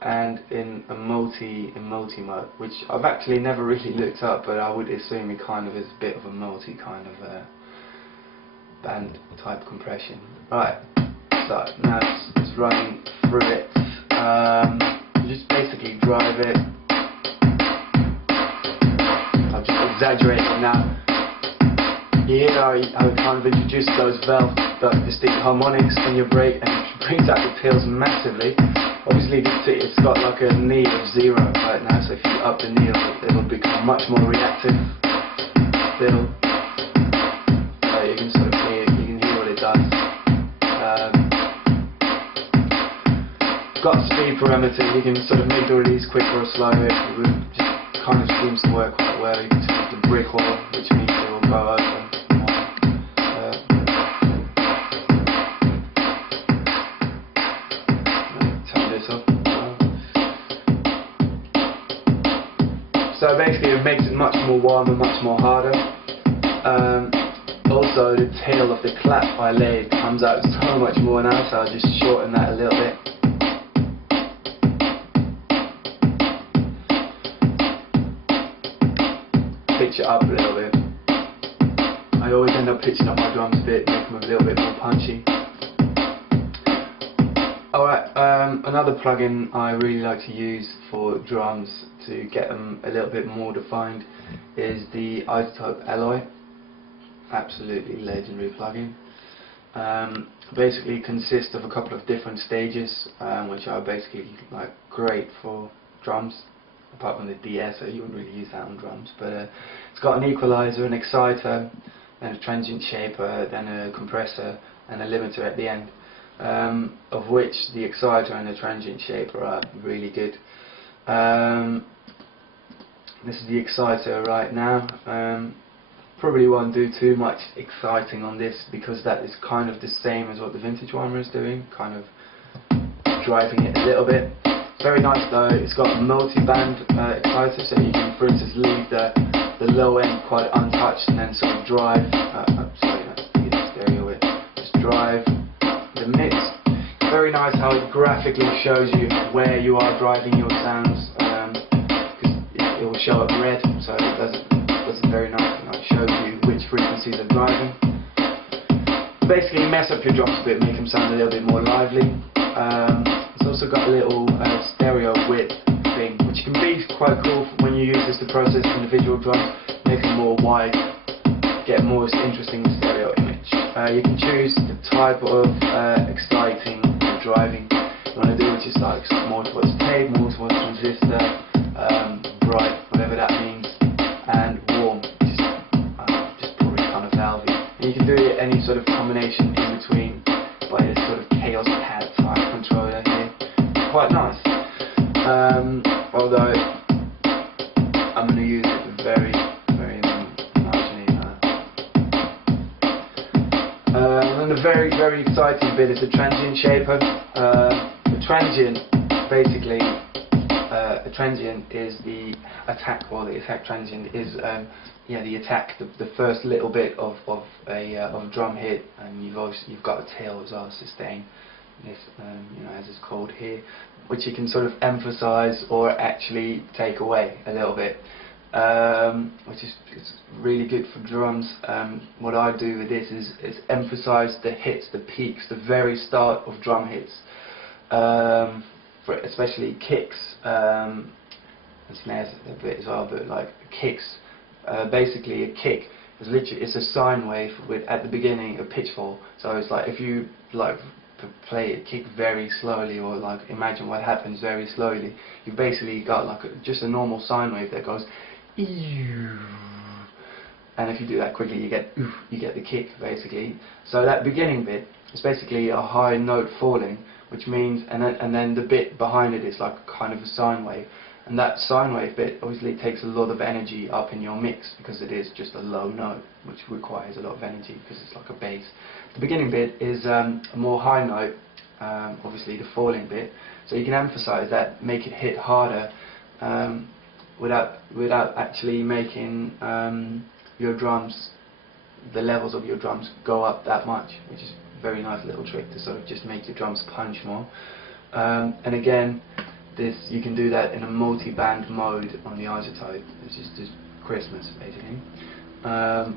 And in a multi mode, which I've actually never really looked up, but I would assume it kind of is a bit of a multi kind of band type compression. Right, so now it's running through it. You just basically drive it. I've just exaggerated now. You hear how it kind of introduces those valve, those distinct harmonics when you break, and it brings out the tails massively. Obviously it's got like a knee of 0 right now, so if you up the knee, it'll become much more reactive. You can sort of hear, you can hear what it does. It's got a speed parameter, you can sort of make the release quicker or slower. It just kind of seems to work quite well. You can turn the brick wall, which means it will go over. So basically it makes it much more warm and much more harder. Also the tail of the clap I laid comes out so much more now, so I'll just shorten that a little bit. Pitch it up a little bit. I always end up pitching up my drums a bit, make them a little bit more punchy. Alright, another plugin I really like to use for drums to get them a little bit more defined is the Izotope Alloy. Absolutely legendary plugin. Basically consists of a couple of different stages, which are basically like great for drums, apart from the DS, so you wouldn't really use that on drums. But it's got an equalizer, an exciter, then a transient shaper, then a compressor, and a limiter at the end. Of which the exciter and the transient shaper are really good. This is the exciter right now. Probably won't do too much exciting on this because that is kind of the same as what the vintage one is doing, kind of driving it a little bit. Very nice though. It's got a multi-band exciter, so you can, for instance, leave the low end quite untouched and then sort of drive. Sorry, that's the stereo bit. Just drive the mix. Very nice how it graphically shows you where you are driving your sounds, because it will show up red, so it does it very nice, and it shows you which frequencies are driving. Basically mess up your drums a bit, make them sound a little bit more lively. It's also got a little stereo width thing, which can be quite cool when you use this to process individual drums, make them more wide, get more interesting stereo image. You can choose the type of exciting driving you want to do, which is like more towards tape, more towards transistor, bright, whatever that means, and warm, just probably kind of valvey. And you can do any sort of combination in between by this sort of chaos pad type controller here. Quite nice. Although I'm going to use it very marginally. And the very exciting bit is the transient shaper. The transient, basically, a transient is the attack, or the attack transient is the attack, the first little bit of a drum hit, and you've got a tail as well, sustain. This, as it's called here, which you can sort of emphasize or actually take away a little bit, which is really good for drums. What I do with this is emphasize the hits, the peaks, the very start of drum hits, for especially kicks and snares a bit as well, but like kicks, basically a kick is literally, it's a sine wave with at the beginning a pitch fall. So it's like if you like play a kick very slowly, or like imagine what happens very slowly, you've basically got like just a normal sine wave that goes eew, and if you do that quickly you get the kick basically. So that beginning bit is basically a high note falling which means, and then the bit behind it is like kind of a sine wave, and that sine wave bit obviously takes a lot of energy up in your mix because it is just a low note, which requires a lot of energy because it's like a bass. The beginning bit is a more high note, obviously the falling bit, so you can emphasize that, make it hit harder without actually making your drums, the levels of your drums go up that much, which is a very nice little trick to sort of just make your drums punch more. And again, you can do that in a multi-band mode on the Izotope, which is just Christmas basically. So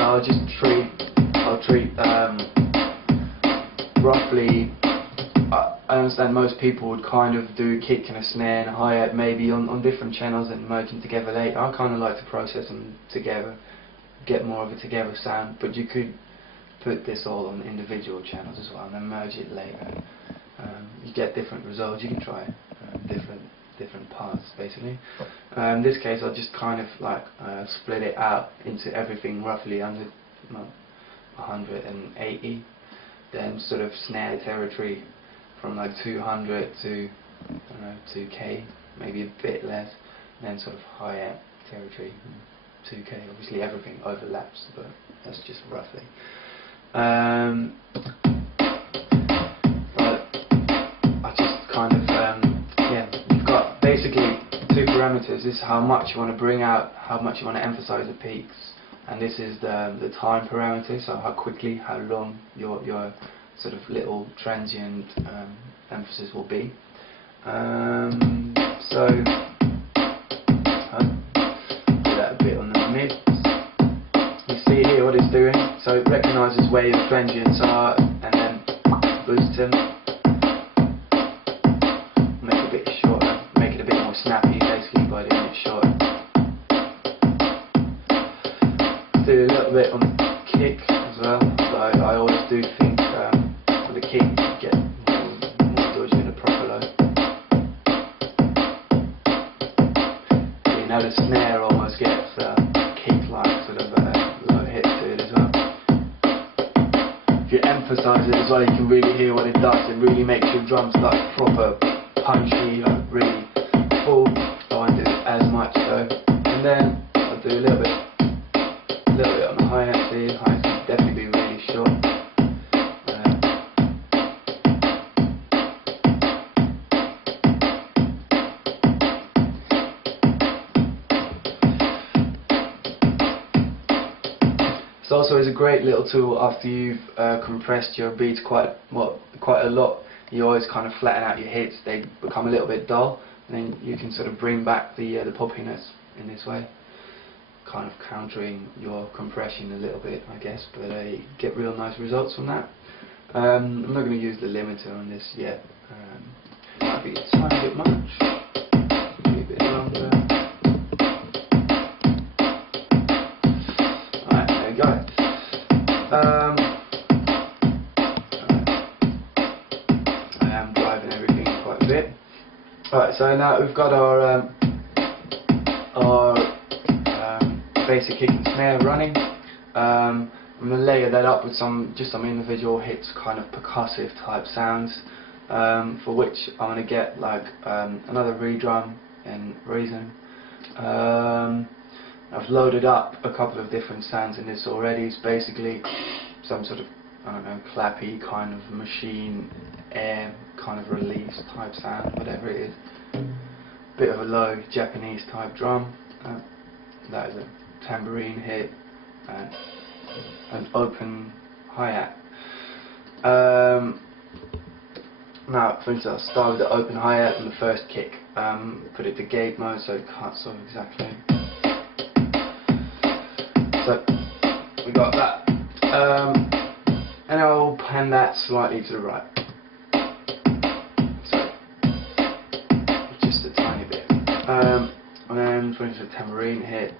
I'll treat roughly. I understand most people would kind of do a kick and a snare and a hi-hat maybe on different channels and merge them together later. I kind of like to process them together, get more of a together sound, but you could put this all on individual channels as well and then merge it later. You get different results. You can try different parts basically. In this case I'll just kind of like split it out into everything roughly under 180, then sort of snare territory from like 200 to, I don't know, 2k, maybe a bit less, and then sort of hi-hat territory, 2k. Obviously everything overlaps, but that's just roughly. But I just kind of, yeah, you've got basically two parameters. This is how much you want to bring out, how much you want to emphasize the peaks, and this is the time parameter, so how quickly, how long your sort of little transient emphasis will be. So do that a bit on the mid. You see here what it's doing. So it recognises where your transients are and then boosts them. Make it a bit shorter, make it a bit more snappy basically by doing it shorter. Do a little bit on the kick as well. So I always do think for the kick you get more dodgy in a proper low. You know, the snare almost gets kick-like sort of low hit to it as well. If you emphasise it as well, you can really hear what it does. It really makes your drums like proper punchy, like really full. I won't do it as much though. And then I'll do a little bit on the hi-hat here. Hi-hat can definitely be really short. It also is a great little tool after you've compressed your beats quite a lot. You always kind of flatten out your hits, they become a little bit dull, and then you can sort of bring back the poppiness in this way, kind of countering your compression a little bit, I guess, but you get real nice results from that. I'm not going to use the limiter on this yet. Might be a tiny bit much, maybe a bit longer. Alright, there we go. I am driving everything quite a bit. Alright, so now we've got our basic kick and snare running. I'm going to layer that up with just some individual hits, kind of percussive type sounds, for which I'm going to get like another redrum and reason. I've loaded up a couple of different sounds in this already. It's basically some sort of, I don't know, clappy kind of machine air kind of release type sound, whatever it is. Bit of a low Japanese type drum. That is a tambourine hit and an open hi-hat. Now, for instance, I'll start with the open hi-hat and the first kick. Put it to gate mode so it cuts off exactly. So we got that, and I'll pan that slightly to the right. So just a tiny bit, and then for instance, a tambourine hit.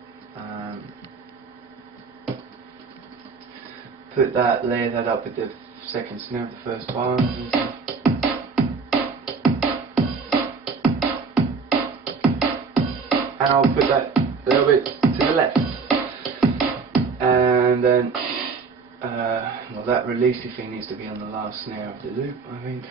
Layer that up with the second snare of the first one. And I'll put that a little bit to the left. And then well, that releasey thing needs to be on the last snare of the loop, I think.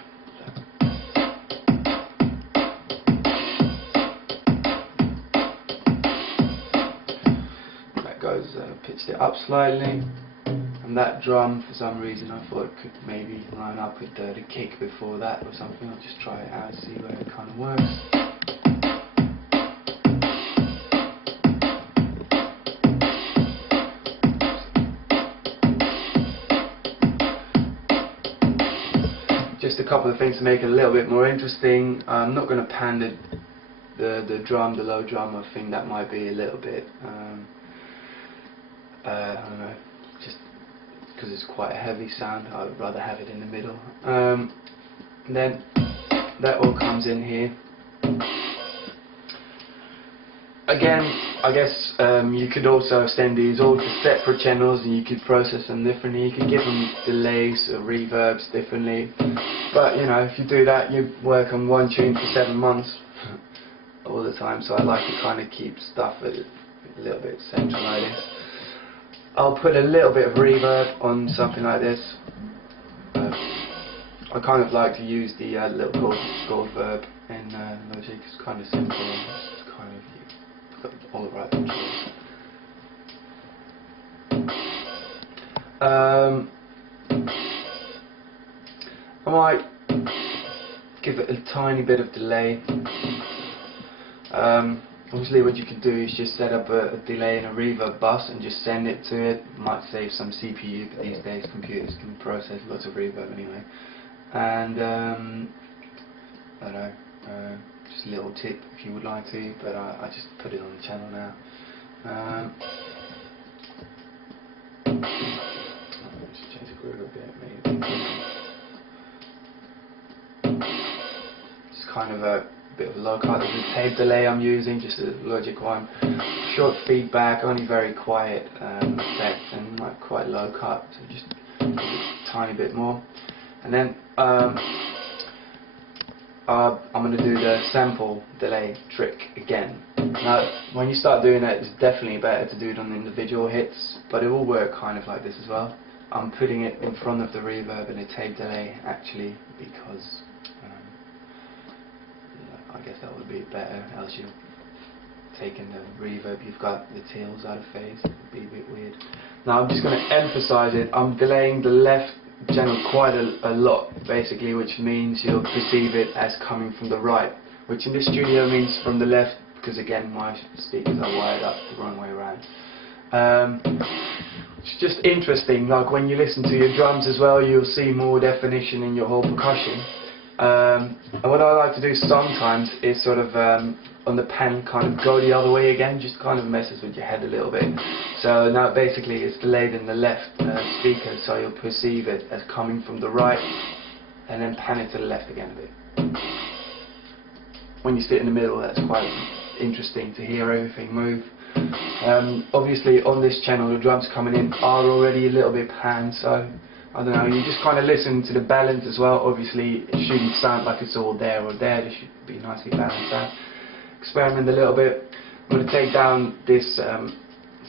That goes, pitched it up slightly. And that drum, for some reason, I thought it could maybe line up with the kick before that or something. I'll just try it out, see where it kind of works. Just a couple of things to make it a little bit more interesting. I'm not going to pan the drum, the low drum. I think that might be a little bit, I don't know, just because it's quite a heavy sound. I would rather have it in the middle. And then that all comes in here. Again, I guess you could also send these all to separate channels and you could process them differently. You could give them delays or reverbs differently. But you know, if you do that, you work on one tune for 7 months all the time. So I like to kind of keep stuff a little bit central like this. I'll put a little bit of reverb on something like this. I kind of like to use the little chord verb in Logic. It's kind of simple. It's kind of, you've got all the right controls. I might give it a tiny bit of delay. Obviously what you can do is just set up a delay and a reverb bus and just send it to it. Might save some CPU, but these days computers can process lots of reverb anyway. And I don't know, just a little tip if you would like to, but I just put it on the channel now. Just change the groove a bit maybe. It's kind of a bit of a low cut. There's a tape delay I'm using, just a Logic one. Short feedback, only very quiet effect, and like quite low cut, so just a tiny bit more. And then I'm going to do the sample delay trick again. Now, when you start doing that, it's definitely better to do it on individual hits, but it will work kind of like this as well. I'm putting it in front of the reverb and a tape delay actually because I guess that would be better, else you're taking the reverb, you've got the tails out of phase, it would be a bit weird. Now I'm just going to emphasize it. I'm delaying the left channel quite a lot basically, which means you'll perceive it as coming from the right, which in the studio means from the left, because again my speakers are wired up the wrong way around. It's just interesting, like when you listen to your drums as well, you'll see more definition in your whole percussion. And what I like to do sometimes is sort of on the pan kind of go the other way again, just kind of messes with your head a little bit. So now basically it's delayed in the left speaker, so you'll perceive it as coming from the right and then pan it to the left again a bit. When you sit in the middle, that's quite interesting to hear everything move. Obviously on this channel the drums coming in are already a little bit panned, so I don't know, you just kind of listen to the balance as well. Obviously it shouldn't sound like it's all there or there, it should be nicely balanced out. Experiment a little bit. I'm going to take down this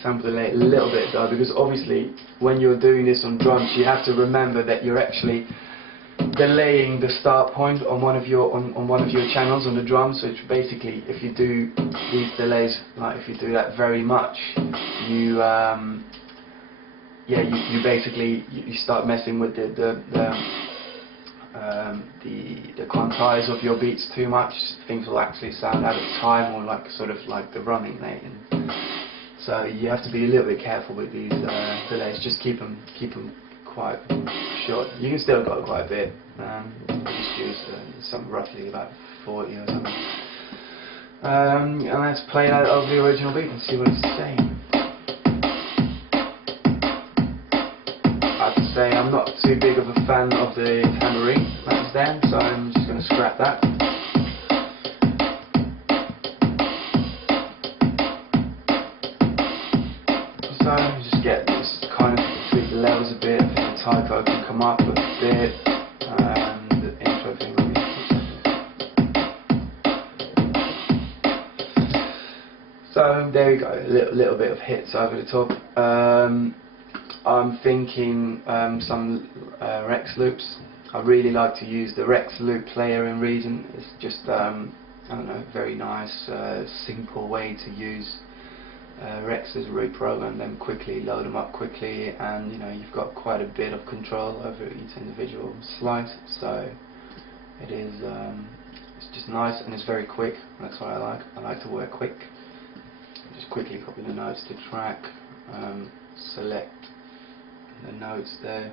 sample delay a little bit though, because obviously when you're doing this on drums you have to remember that you're actually delaying the start point on one of your channels on the drums, which basically if you do these delays, like if you do that very much, you you basically you start messing with the quantize of your beats too much. Things will actually sound out of time or like sort of like the running rate. So you have to be a little bit careful with these delays. Just keep them quite short. You can still go quite a bit. Just use some roughly about 40 or something. And let's play that over the original beat and see what it's saying. I have to say I'm not too big of a fan of the tambourine mixdowns, so I'm just going to scrap that. So just get this kind of tweak the levels a bit. I think the typo can come up a bit, and the intro thing will be. So there we go, a little bit of hits over the top. I'm thinking some Rex loops. I really like to use the Rex loop player in Reason. It's just I don't know, very nice, simple way to use Rexes, reprogram them quickly, load them up quickly, and you know, you've got quite a bit of control over each individual slice. So it is it's just nice, and it's very quick. That's what I like. I like to work quick. Just quickly copy the notes to track, select the notes there,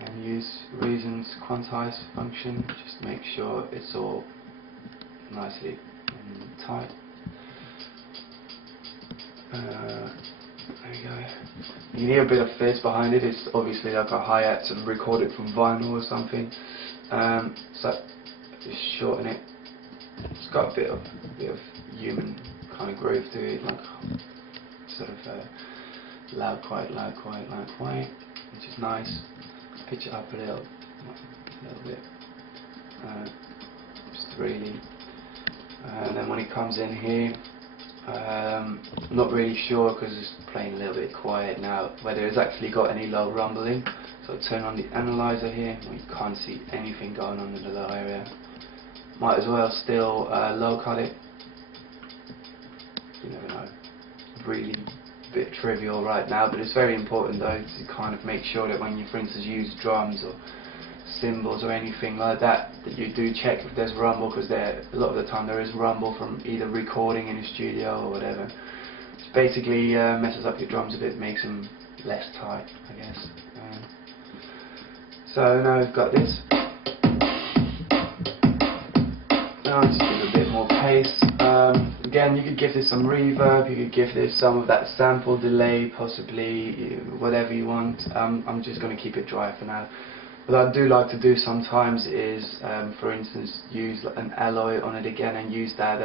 and use Reason's quantize function. Just make sure it's all nicely tight. There you go. You hear a bit of fizz behind it. It's obviously like a hi-hat recorded from vinyl or something. So just shorten it. It's got a bit of human kind of groove to it, like sort of loud, quiet, which is nice. Pitch it up a little bit, just really. And then when it comes in here, not really sure because it's playing a little bit quiet now whether it's actually got any low rumbling. So turn on the analyzer here. You can't see anything going on in the low area. Might as well still low cut it. You never know. Really a bit trivial right now, but it's very important though to kind of make sure that when you, for instance, use drums or cymbals or anything like that, that you do check if there's rumble, because a lot of the time there is rumble from either recording in a studio or whatever. It basically messes up your drums a bit, makes them less tight, I guess. So now we've got this. Now let's give it a bit more pace. Again, you could give this some reverb, you could give this some of that sample delay, possibly, whatever you want. I'm just going to keep it dry for now. What I do like to do sometimes is, for instance, use an alloy on it again and use that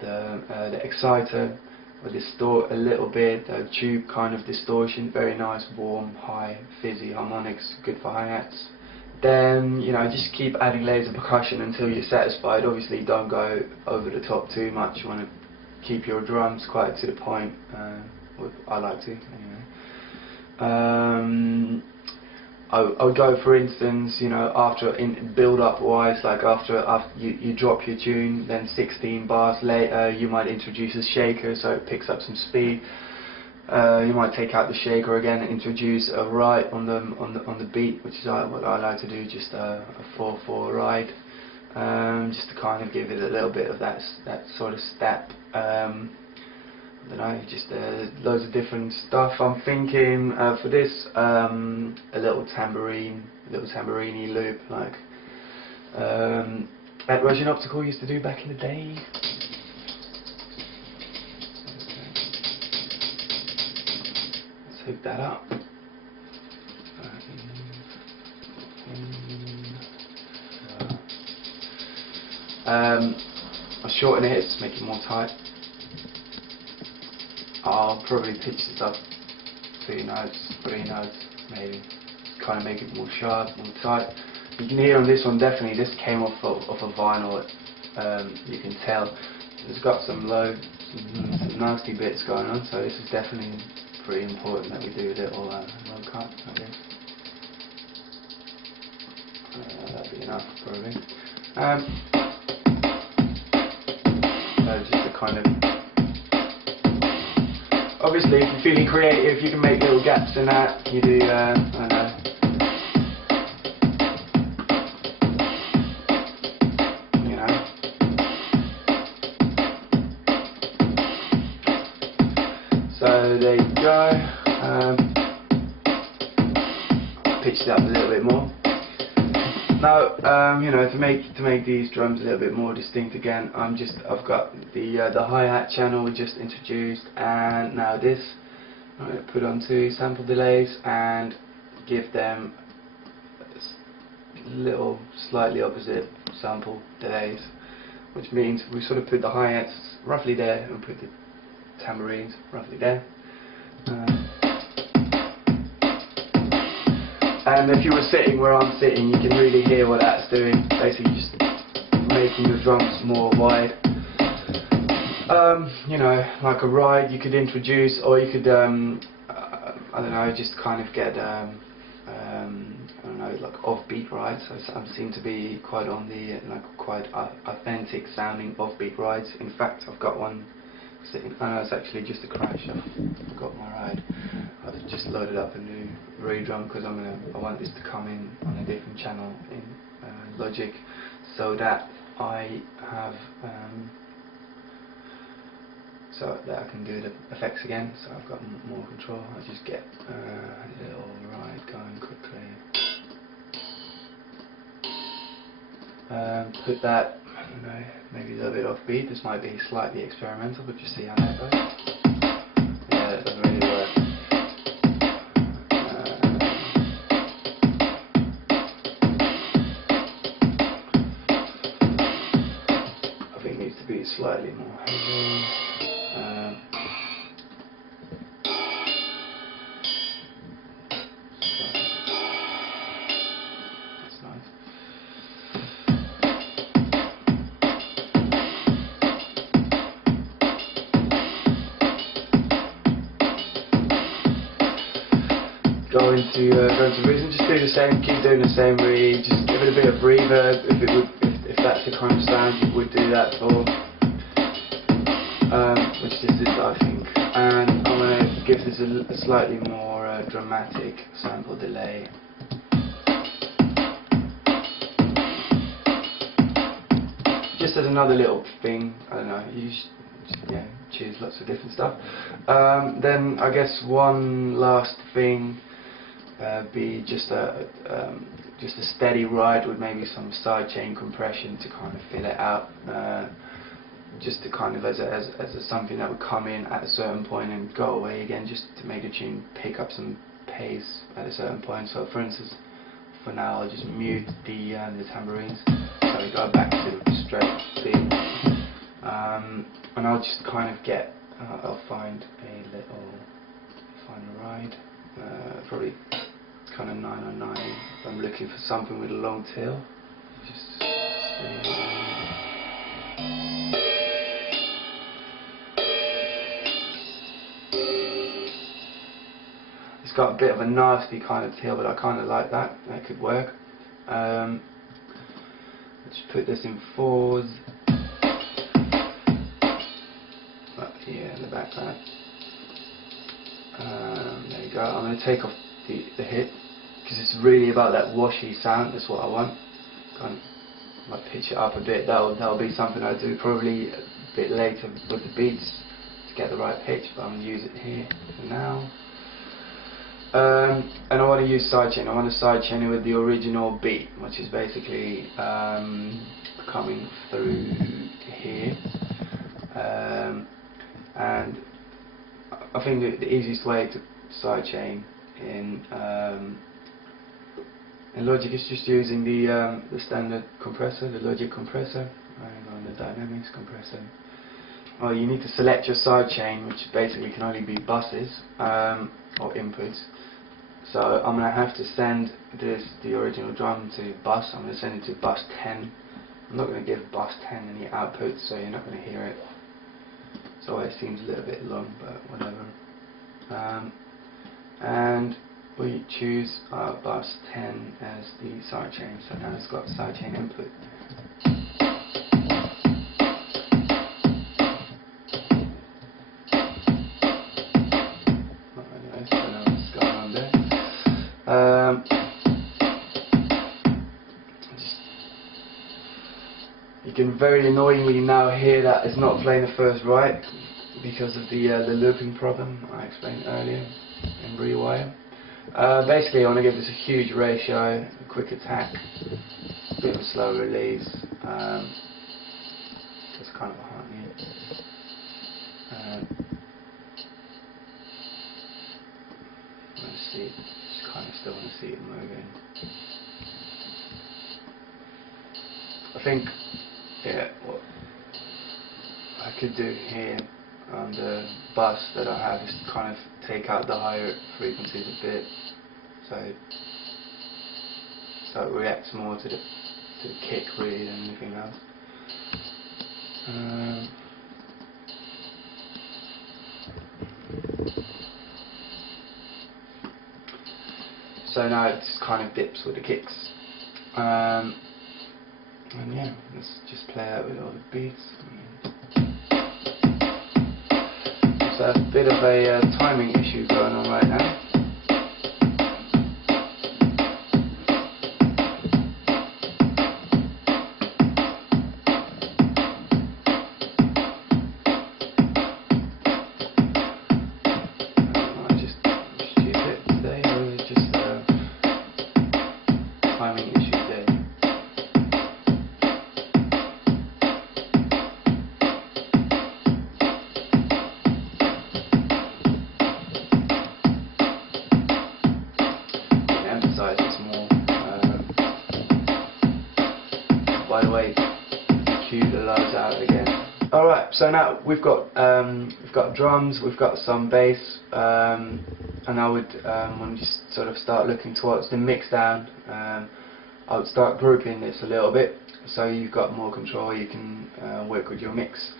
the exciter, or distort a little bit, tube kind of distortion, very nice, warm, high, fizzy harmonics, good for hi-hats. Then, you know, just keep adding layers of percussion until you're satisfied. Obviously don't go over the top too much, you want to keep your drums quite to the point, I like to anyway. I would go, for instance, you know, after in build-up wise, like after you drop your tune, then 16 bars later, you might introduce a shaker so it picks up some speed. You might take out the shaker again and introduce a ride on the beat, which is what I like to do, just a 4/4 ride, just to kind of give it a little bit of that sort of step. I don't know, just loads of different stuff. I'm thinking for this a little tambourine loop, like that Russian Optical used to do back in the day. Let's hook that up. I'll shorten it, just make it more tight. I'll probably pitch this up 2 notes, 3 notes, maybe. Kind of make it more sharp, more tight. You can hear on this one, definitely, this came off a vinyl. You can tell it's got some some nasty bits going on. So this is definitely pretty important that we do a little low cut, I guess. That'd be enough, probably. So just to kind of. Obviously, if you're feeling creative, you can make little gaps in that. You do, I don't know. You know. So there you go. Pitch it up a little bit more. Now, you know, to make these drums a little bit more distinct again, I've got the hi-hat channel we just introduced, and now this. I'm going to put onto sample delays and give them little slightly opposite sample delays, which means we sort of put the hi-hats roughly there and put the tambourines roughly there. And if you were sitting where I'm sitting, you can really hear what that's doing. Basically just making the drums more wide. You know, like a ride you could introduce, or you could I don't know, just kind of get I don't know, like offbeat rides. I seem to be quite on the like quite authentic sounding offbeat rides. In fact, I've got one sitting. Oh no, it's actually just a crash. I've got my ride. I've just loaded up a new re-drum because I want this to come in on a different channel in Logic, so that I have so that I can do the effects again. So I've got more control. I just get a little ride going quickly. Put that, I don't know, maybe a little bit offbeat. This might be slightly experimental, but just see how that goes. Yeah, that doesn't really work. I think it needs to be slightly more heavy. That's nice. Go into reason, just do the same, keep doing the same read, just give it a bit of reverb if that's the kind of sound you would do that for. Which this is, I think. And I'm going to give this a slightly more dramatic sample delay. Just as another little thing, I don't know, you just choose lots of different stuff. Then I guess one last thing be just a steady ride with maybe some sidechain compression to kind of fill it out, just to kind of as something that would come in at a certain point and go away again, just to make the tune pick up some pace at a certain point. So for instance, for now I'll just mute the tambourines, so we go back to the straight beat, and I'll just kind of get I'll find a ride, probably kind of 909. I'm looking for something with a long tail. Just it's got a bit of a nasty kind of tail, but I kind of like that. That could work. Let's put this in 4s. Up here in the background. There you go. I'm going to take off the hit, because it's really about that washy sound. That's what I want. Kind of might pitch it up a bit. That'll be something I do probably a bit later with the beats to get the right pitch, but I'm going to use it here for now. And I want to use sidechain. I want to sidechain it with the original beat, which is basically coming through here. And I think the easiest way to sidechain in Logic is just using the standard compressor, the Logic compressor, and the Dynamics compressor. Well, you need to select your sidechain, which basically can only be buses or inputs. So I'm going to have to send the original drum to bus. I'm going to send it to bus 10. I'm not going to give bus 10 any output, so you're not going to hear it. So it seems a little bit long, but whatever. And we choose bus 10 as the sidechain. So now it's got sidechain input. You can very annoyingly now hear that it's not playing the first right because of the looping problem I explained earlier in Rewire. Basically I want to give this a huge ratio, a quick attack, a bit of a slow release. That's kind of a harmony. Let's see, just kind of still want to see it moving. I think, what I could do here on the bus that I have is kind of take out the higher frequencies a bit, so it reacts more to the kick really than anything else. so now it kind of dips with the kicks. And yeah, let's just play out with all the beats. So a bit of a timing issue going on right now. By the way, cue the lows out again. Alright, so now we've got drums, we've got some bass, and I would, when you sort of start looking towards the mixdown, I would start grouping this a little bit, so you've got more control, you can work with your mix.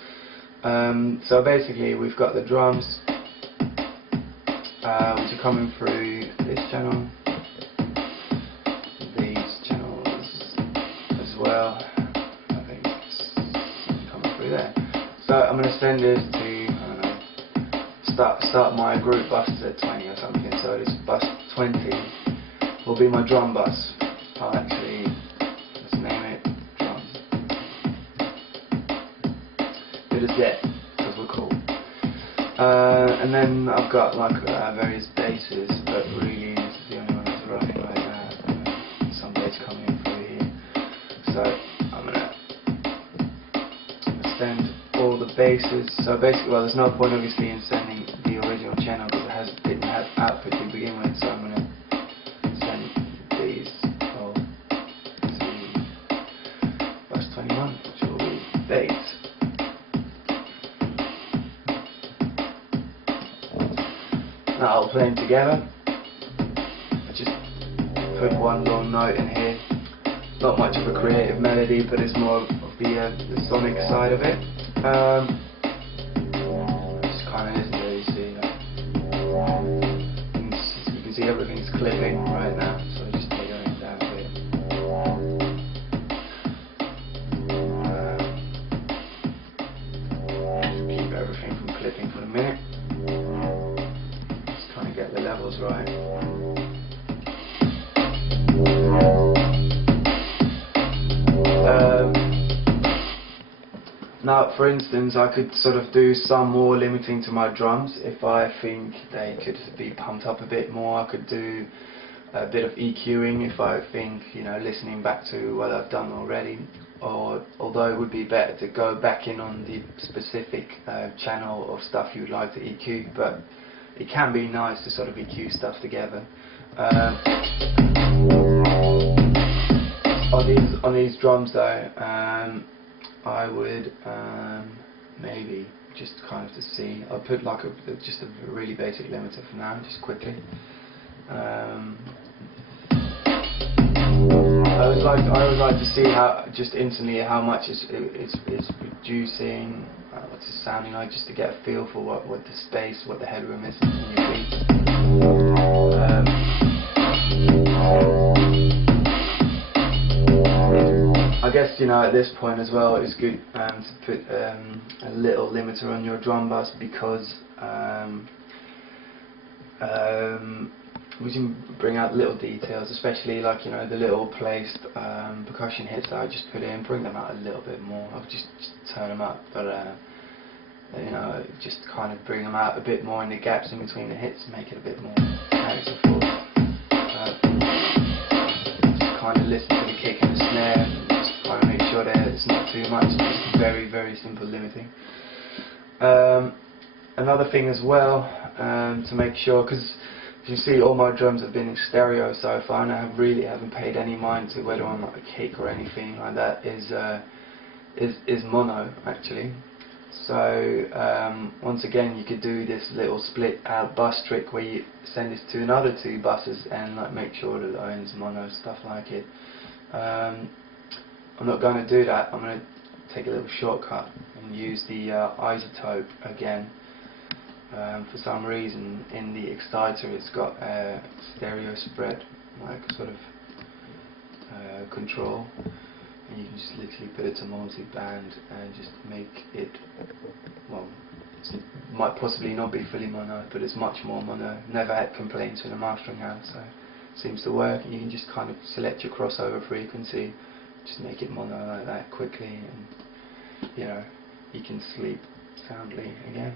So basically we've got the drums, which are coming through this channel, these channels as well. I think it's coming through there. So I'm going to send this to, I don't know, start my group bus at 20 or something. So this bus 20 will be my drum bus. I'll actually, let's name it drum. Bit of depth, because we're cool. And then I've got like various basses, but really this is the only one that's running right now. Some bass coming in through here. So I'm gonna send all the basses. So basically, well, there's no point obviously in sending the original channel because it didn't have output to begin with. So I'm gonna send these all to bus 21, which will be bass. Now I'll play them together. I just put one little note in here. It's not much of a creative melody, but it's more of the sonic side of it. Just kind of listen to it, you can see everything's clipping right now, so I'll just take everything down a bit. Just keep everything from clipping for a minute. Get the levels right. Now, for instance, I could sort of do some more limiting to my drums if I think they could be pumped up a bit more. I could do a bit of EQing if I think, you know, listening back to what I've done already. Or although it would be better to go back in on the specific channel of stuff you would like to EQ, but it can be nice to sort of EQ stuff together. On these drums though, I would maybe just kind of to see. I'll put like just a really basic limiter for now, just quickly. I always like to see how just instantly how much it's reducing. What's it sounding like, just to get a feel for what the space, what the headroom is in your beats. I guess, you know, at this point as well, it's good to put a little limiter on your drum bus because we can bring out little details, especially like, you know, the little placed percussion hits that I just put in, bring them out a little bit more. I'll just turn them up, but you know, just kind of bring them out a bit more in the gaps in between the hits, make it a bit more characterful. Just kind of listen to the kick and the snare, and just kind of make sure that it's not too much, just very, very simple limiting. Another thing as well, to make sure, because you see all my drums have been in stereo so far, and I really haven't paid any mind to whether I'm like a kick or anything like that, is mono actually. So once again, you could do this little split out bus trick where you send this to another two buses and like make sure that it owns mono, stuff like it. I'm not going to do that. I'm going to take a little shortcut and use the Izotope again. For some reason in the exciter it's got a stereo spread, like sort of control, and you can just literally put it to multi-band and just make it, well, it might possibly not be fully mono, but it's much more mono. Never had complaints with a mastering house, so it seems to work. And you can just kind of select your crossover frequency, just make it mono like that quickly, and you know, you can sleep soundly again.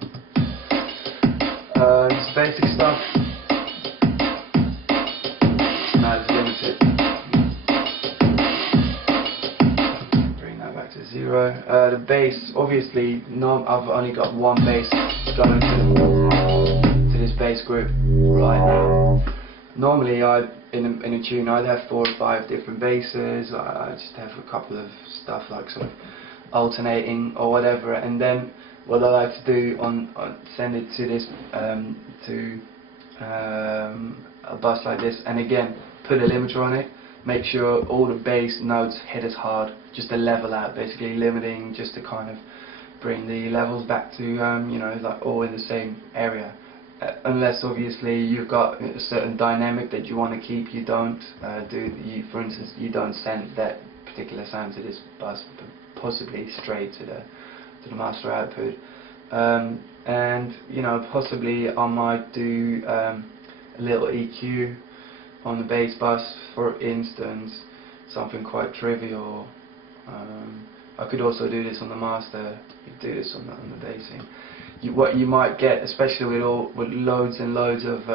Just basic stuff. Now it's limited. Bring that back to 0. The bass, obviously, I've only got one bass going to this bass group right now. Normally, in a tune, I'd have 4 or 5 different basses. I just have a couple of stuff like sort of alternating or whatever, and then what I like to do send it to this to a bus like this, and again put a limiter on it. Make sure all the bass notes hit as hard, just to level out, basically limiting, just to kind of bring the levels back to you know, like all in the same area. Unless obviously you've got a certain dynamic that you want to keep, you don't for instance, you don't send that particular sound to this bus, but possibly straight to the master output. And you know, possibly I might do a little EQ on the bass bus, for instance, something quite trivial. I could also do this on the master. You could do this on the bassing. What you might get, especially with loads and loads of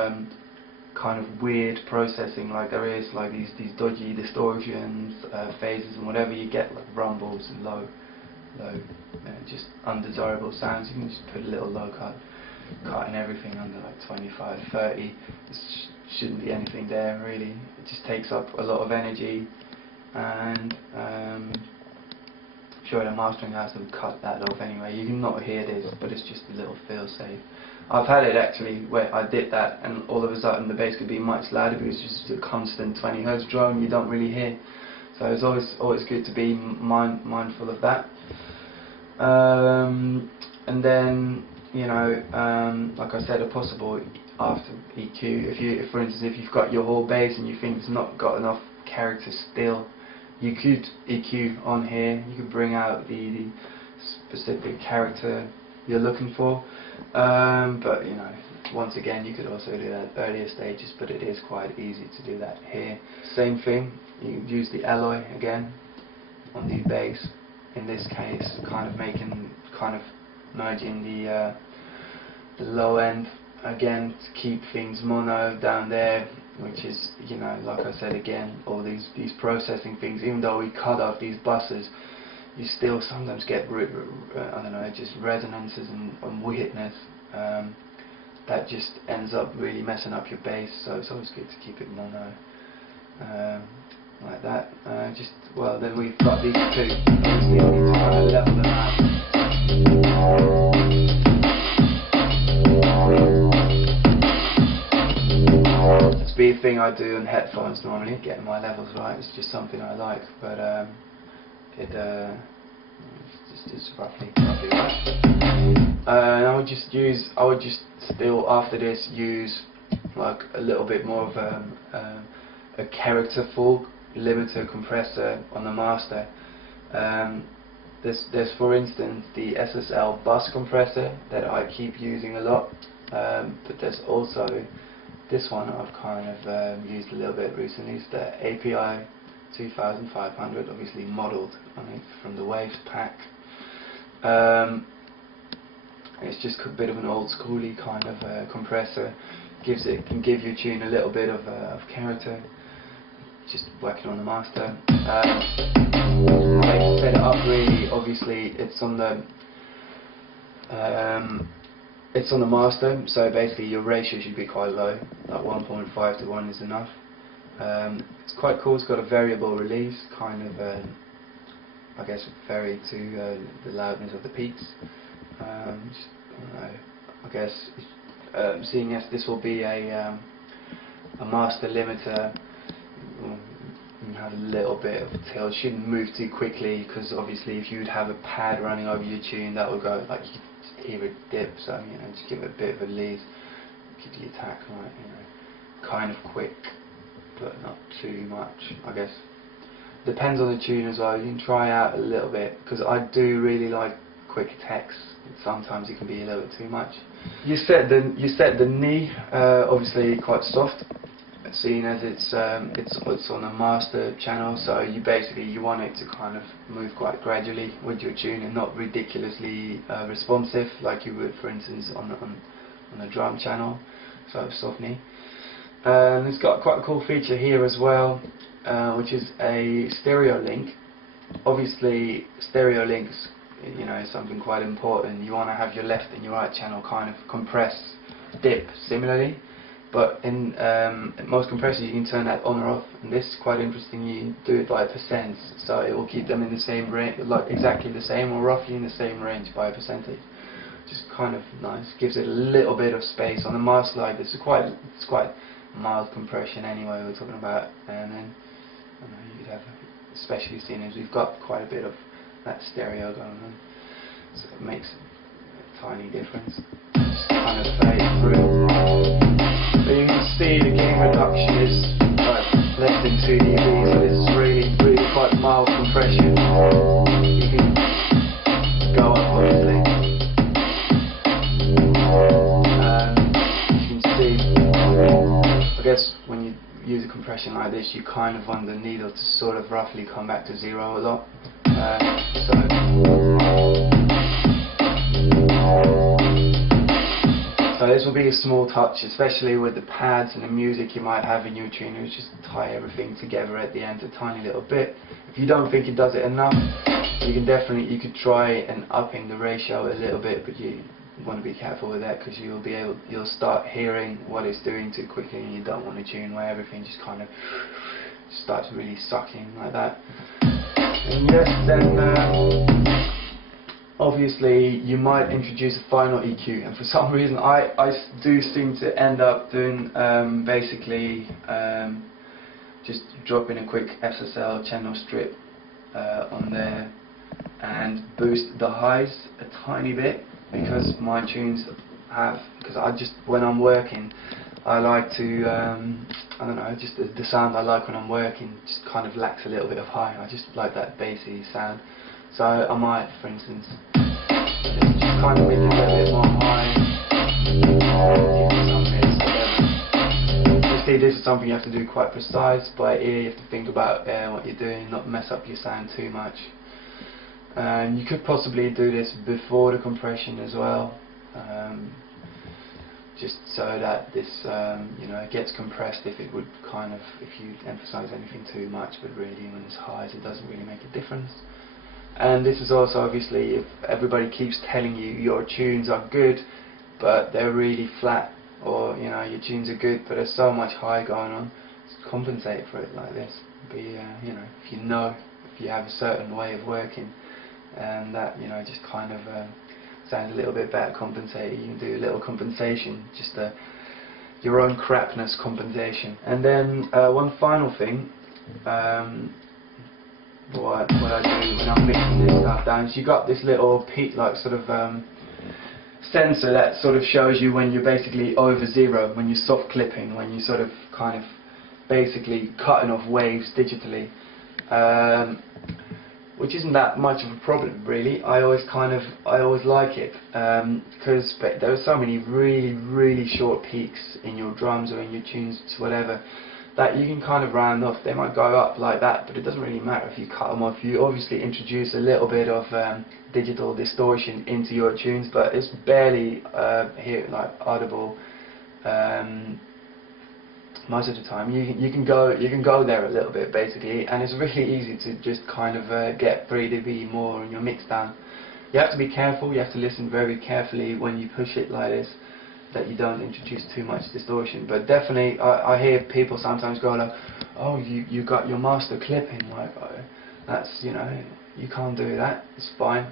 kind of weird processing, like there is, like these dodgy distortions, phases and whatever, you get like rumbles and low just undesirable sounds. You can just put a little low cut and everything under like 25, 30. There shouldn't be anything there really. It just takes up a lot of energy, and I'm sure the mastering house will cut that off anyway. You can not hear this, but it's just a little fail safe. I've had it actually where I did that and all of a sudden the bass could be much louder because it's just a constant 20 Hz drone you don't really hear. So it's always good to be mindful of that. And then, you know, like I said, a possible after EQ, if for instance, if you've got your whole bass and you think it's not got enough character still, you could EQ on here. You could bring out the specific character you're looking for, but you know, once again, you could also do that at earlier stages, but it is quite easy to do that here. Same thing, you use the alloy again on the bass. In this case, kind of merging the low end again to keep things mono down there, which is, you know, like I said again, all these processing things. Even though we cut off these buses, you still sometimes get I don't know, just resonances and weirdness that just ends up really messing up your bass. So it's always good to keep it mono. Like that. Well, then we've got these two. Obviously, we need to kind of level them out. It's be a thing I do on headphones normally, getting my levels right. It's just something I like, but it's just roughly right. And I would just still after this use like a little bit more of a characterful limiter compressor on the master. There's for instance the SSL bus compressor that I keep using a lot, but there's also this one I've kind of used a little bit recently. It's the API 2500, obviously modelled on it from the Waves pack. It's just a bit of an old schooly kind of compressor. Can give your tune a little bit of character. Just working on the master. Way to set it up really, obviously it's on the master, so basically your ratio should be quite low, like 1.5 to 1 is enough. It's quite cool. It's got a variable release, kind of I guess vary to the loudness of the peaks. I don't know, I guess seeing as this will be a master limiter, you have a little bit of tilt. Shouldn't move too quickly, because obviously if you'd have a pad running over your tune, that would go like, hear it dip, so you know, just give it a bit of a lead, keep the attack like, you know, kind of quick, but not too much, I guess. Depends on the tune as well. You can try out a little bit, because I do really like quick attacks. Sometimes it can be a little bit too much. You set the knee obviously quite soft, seeing as it's on a master channel, so you want it to kind of move quite gradually with your tune and not ridiculously responsive like you would, for instance, on a drum channel. So soft knee. It's got quite a cool feature here as well, which is a stereo link. Obviously, stereo links, you know, is something quite important. You want to have your left and your right channel kind of compress, dip similarly. But in most compressors you can turn that on or off, and this is quite interesting. You can do it by percents, so it will keep them in the same range, like exactly the same or roughly in the same range by a percentage. Just kind of nice. Gives it a little bit of space. On the master like this, it's quite mild compression anyway we're talking about, and then I don't know, you'd have, especially seeing as we've got quite a bit of that stereo going on, so it makes a tiny difference. Just kind of fade through. So you can see the gain reduction is like less than 2 dB, so it's really quite mild compression. You can go up obviously. You can see, I guess when you use a compression like this, you kind of want the needle to sort of roughly come back to 0 a lot. So this will be a small touch, especially with the pads and the music you might have in your tuner. Just tie everything together at the end a tiny little bit. If you don't think it does it enough, you could try and upping the ratio a little bit, but you want to be careful with that, because you'll start hearing what it's doing too quickly, and you don't want a tune where everything just kind of starts really sucking like that. And yes, then obviously you might introduce a final EQ, and for some reason I do seem to end up doing basically just dropping a quick SSL channel strip on there and boost the highs a tiny bit, because my tunes have, when I'm working I like to I don't know, just the sound I like when I'm working just kind of lacks a little bit of high. I just like that bassy sound. So I might, for instance, just kind of make it a little bit more high, give some hits, whatever. Obviously this is something you have to do quite precise by ear. You have to think about what you're doing, not mess up your sound too much. And you could possibly do this before the compression as well, just so that this you know, it gets compressed if you emphasize anything too much, but really when it's highs it doesn't really make a difference. And this is also obviously if everybody keeps telling you your tunes are good but they're really flat, or you know, your tunes are good but there's so much high going on, just compensate for it like this. You know, if you have a certain way of working and that, you know, just kind of sounds a little bit better compensated, you can do a little compensation, just your own crapness compensation. And then one final thing, what I do when I'm mixing this stuff down is you got this little like sort of sensor that sort of shows you when you're basically over 0, when you're soft clipping, when you sort of kind of basically cutting off waves digitally, which isn't that much of a problem really. I always like it, because there are so many really short peaks in your drums or in your tunes, whatever, that you can kind of round off. They might go up like that, but it doesn't really matter if you cut them off. You obviously introduce a little bit of digital distortion into your tunes, but it's barely audible most of the time. You can go there a little bit basically, and it's really easy to just kind of get 3 dB more in your mixdown. You have to be careful. You have to listen very carefully when you push it like this, that you don't introduce too much distortion. But definitely I hear people sometimes go like, oh, you got your master clipping, like, oh, that's, you know, you can't do that, it's fine.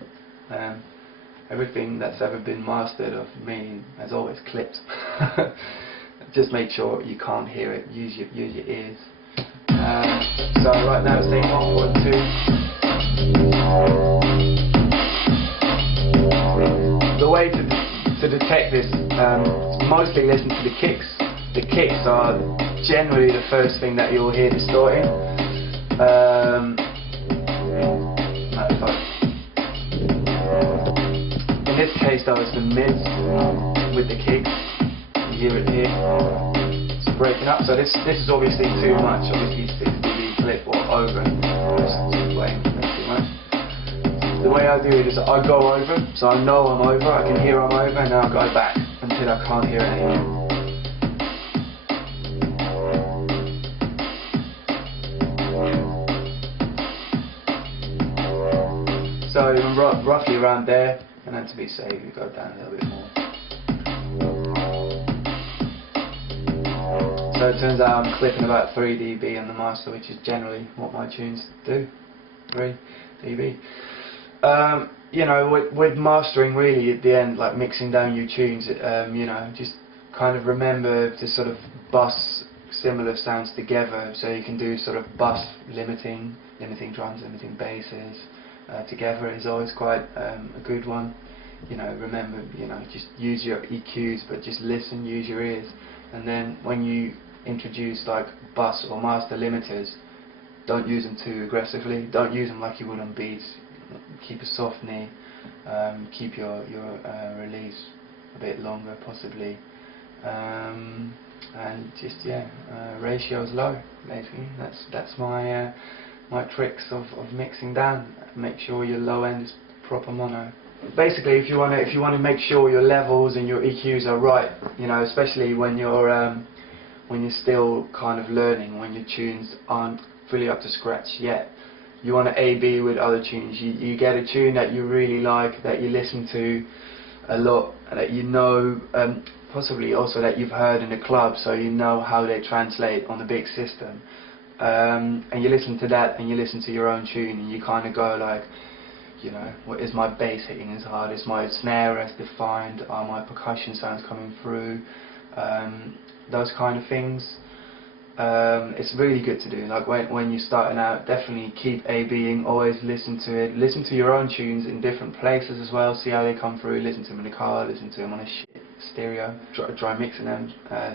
Everything that's ever been mastered of me has always clipped. Just make sure you can't hear it, use your ears. So right now it's saying 1.2. The way to detect this, mostly listen to the kicks. The kicks are generally the first thing that you'll hear distorting. In this case though, it's the mids with the kicks. You hear it here. It's breaking up. So this is obviously too much. Obviously 6 dB clip or over. Just way too much. The way I do it is I go over, so I know I'm over, I can hear I'm over, and then I go back until I can't hear it anymore. So roughly around there, and then to be safe you go down a little bit more. So it turns out I'm clipping about 3 dB on the master, which is generally what my tunes do, 3 dB. You know, with mastering really at the end, like mixing down your tunes, you know, just kind of remember to sort of bus similar sounds together, so you can do sort of bus limiting drums, limiting basses together is always quite a good one. You know, remember, you know, just use your EQs, but just listen, use your ears, and then when you introduce like bus or master limiters, don't use them too aggressively, don't use them like you would on beats. Keep a soft knee, keep your release a bit longer possibly, and just ratios low. Basically, that's my my tricks of mixing down. Make sure your low end is proper mono. Basically, if you want to make sure your levels and your EQs are right, you know, especially when you're still kind of learning, when your tunes aren't fully up to scratch yet. You want to A/B with other tunes. You get a tune that you really like, that you listen to a lot, that you know, possibly also that you've heard in the club, so you know how they translate on the big system. And you listen to that, and you listen to your own tune, and you kind of go like, you know, what is my bass hitting as hard? Is my snare as defined? Are my percussion sounds coming through? Those kind of things. It's really good to do. Like when you're starting out, definitely keep A/Bing, always listen to it. Listen to your own tunes in different places as well, see how they come through. Listen to them in the car, listen to them on a stereo, try mixing them,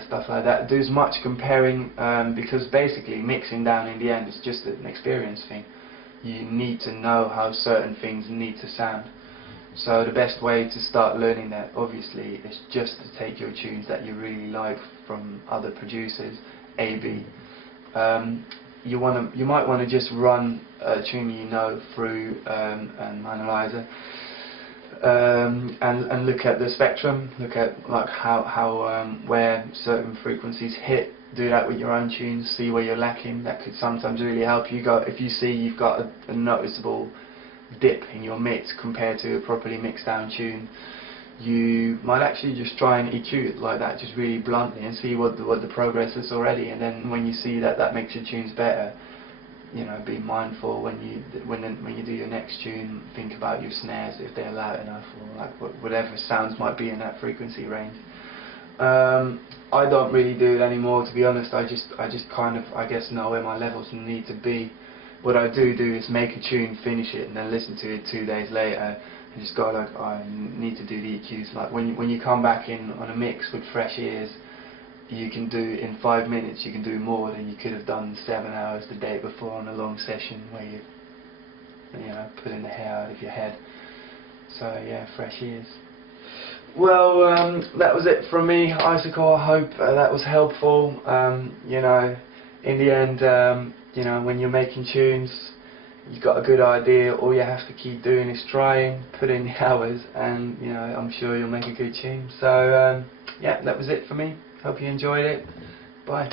stuff like that. Do as much comparing, because basically mixing down in the end is just an experience thing. You need to know how certain things need to sound. So the best way to start learning that, obviously, is just to take your tunes that you really like from other producers, A/B. You might want to just run a tune you know through an analyzer, and look at the spectrum, look at like how where certain frequencies hit. Do that with your own tunes, see where you're lacking. That could sometimes really help you. If you see you've got a noticeable dip in your mix compared to a properly mixed down tune, you might actually just try and EQ it like that, just really bluntly, and see what the progress is already. And then when you see that makes your tunes better, you know, be mindful when you do your next tune. Think about your snares, if they're loud enough, or like whatever sounds might be in that frequency range. I don't really do it anymore, to be honest. I just kind of, I guess, know where my levels need to be. What I do is make a tune, finish it, and then listen to it 2 days later, and just go like, oh, I need to do the EQs. Like when you come back in on a mix with fresh ears, you can do in 5 minutes. You can do more than you could have done 7 hours the day before on a long session where you pulling the hair out of your head. So yeah, fresh ears. Well, that was it from me, Icicle. I hope that was helpful. You know, in the end, you know, when you're making tunes, you've got a good idea. All you have to keep doing is trying, put in the hours, and you know, I'm sure you'll make a good tune. So yeah, that was it for me. Hope you enjoyed it. Bye.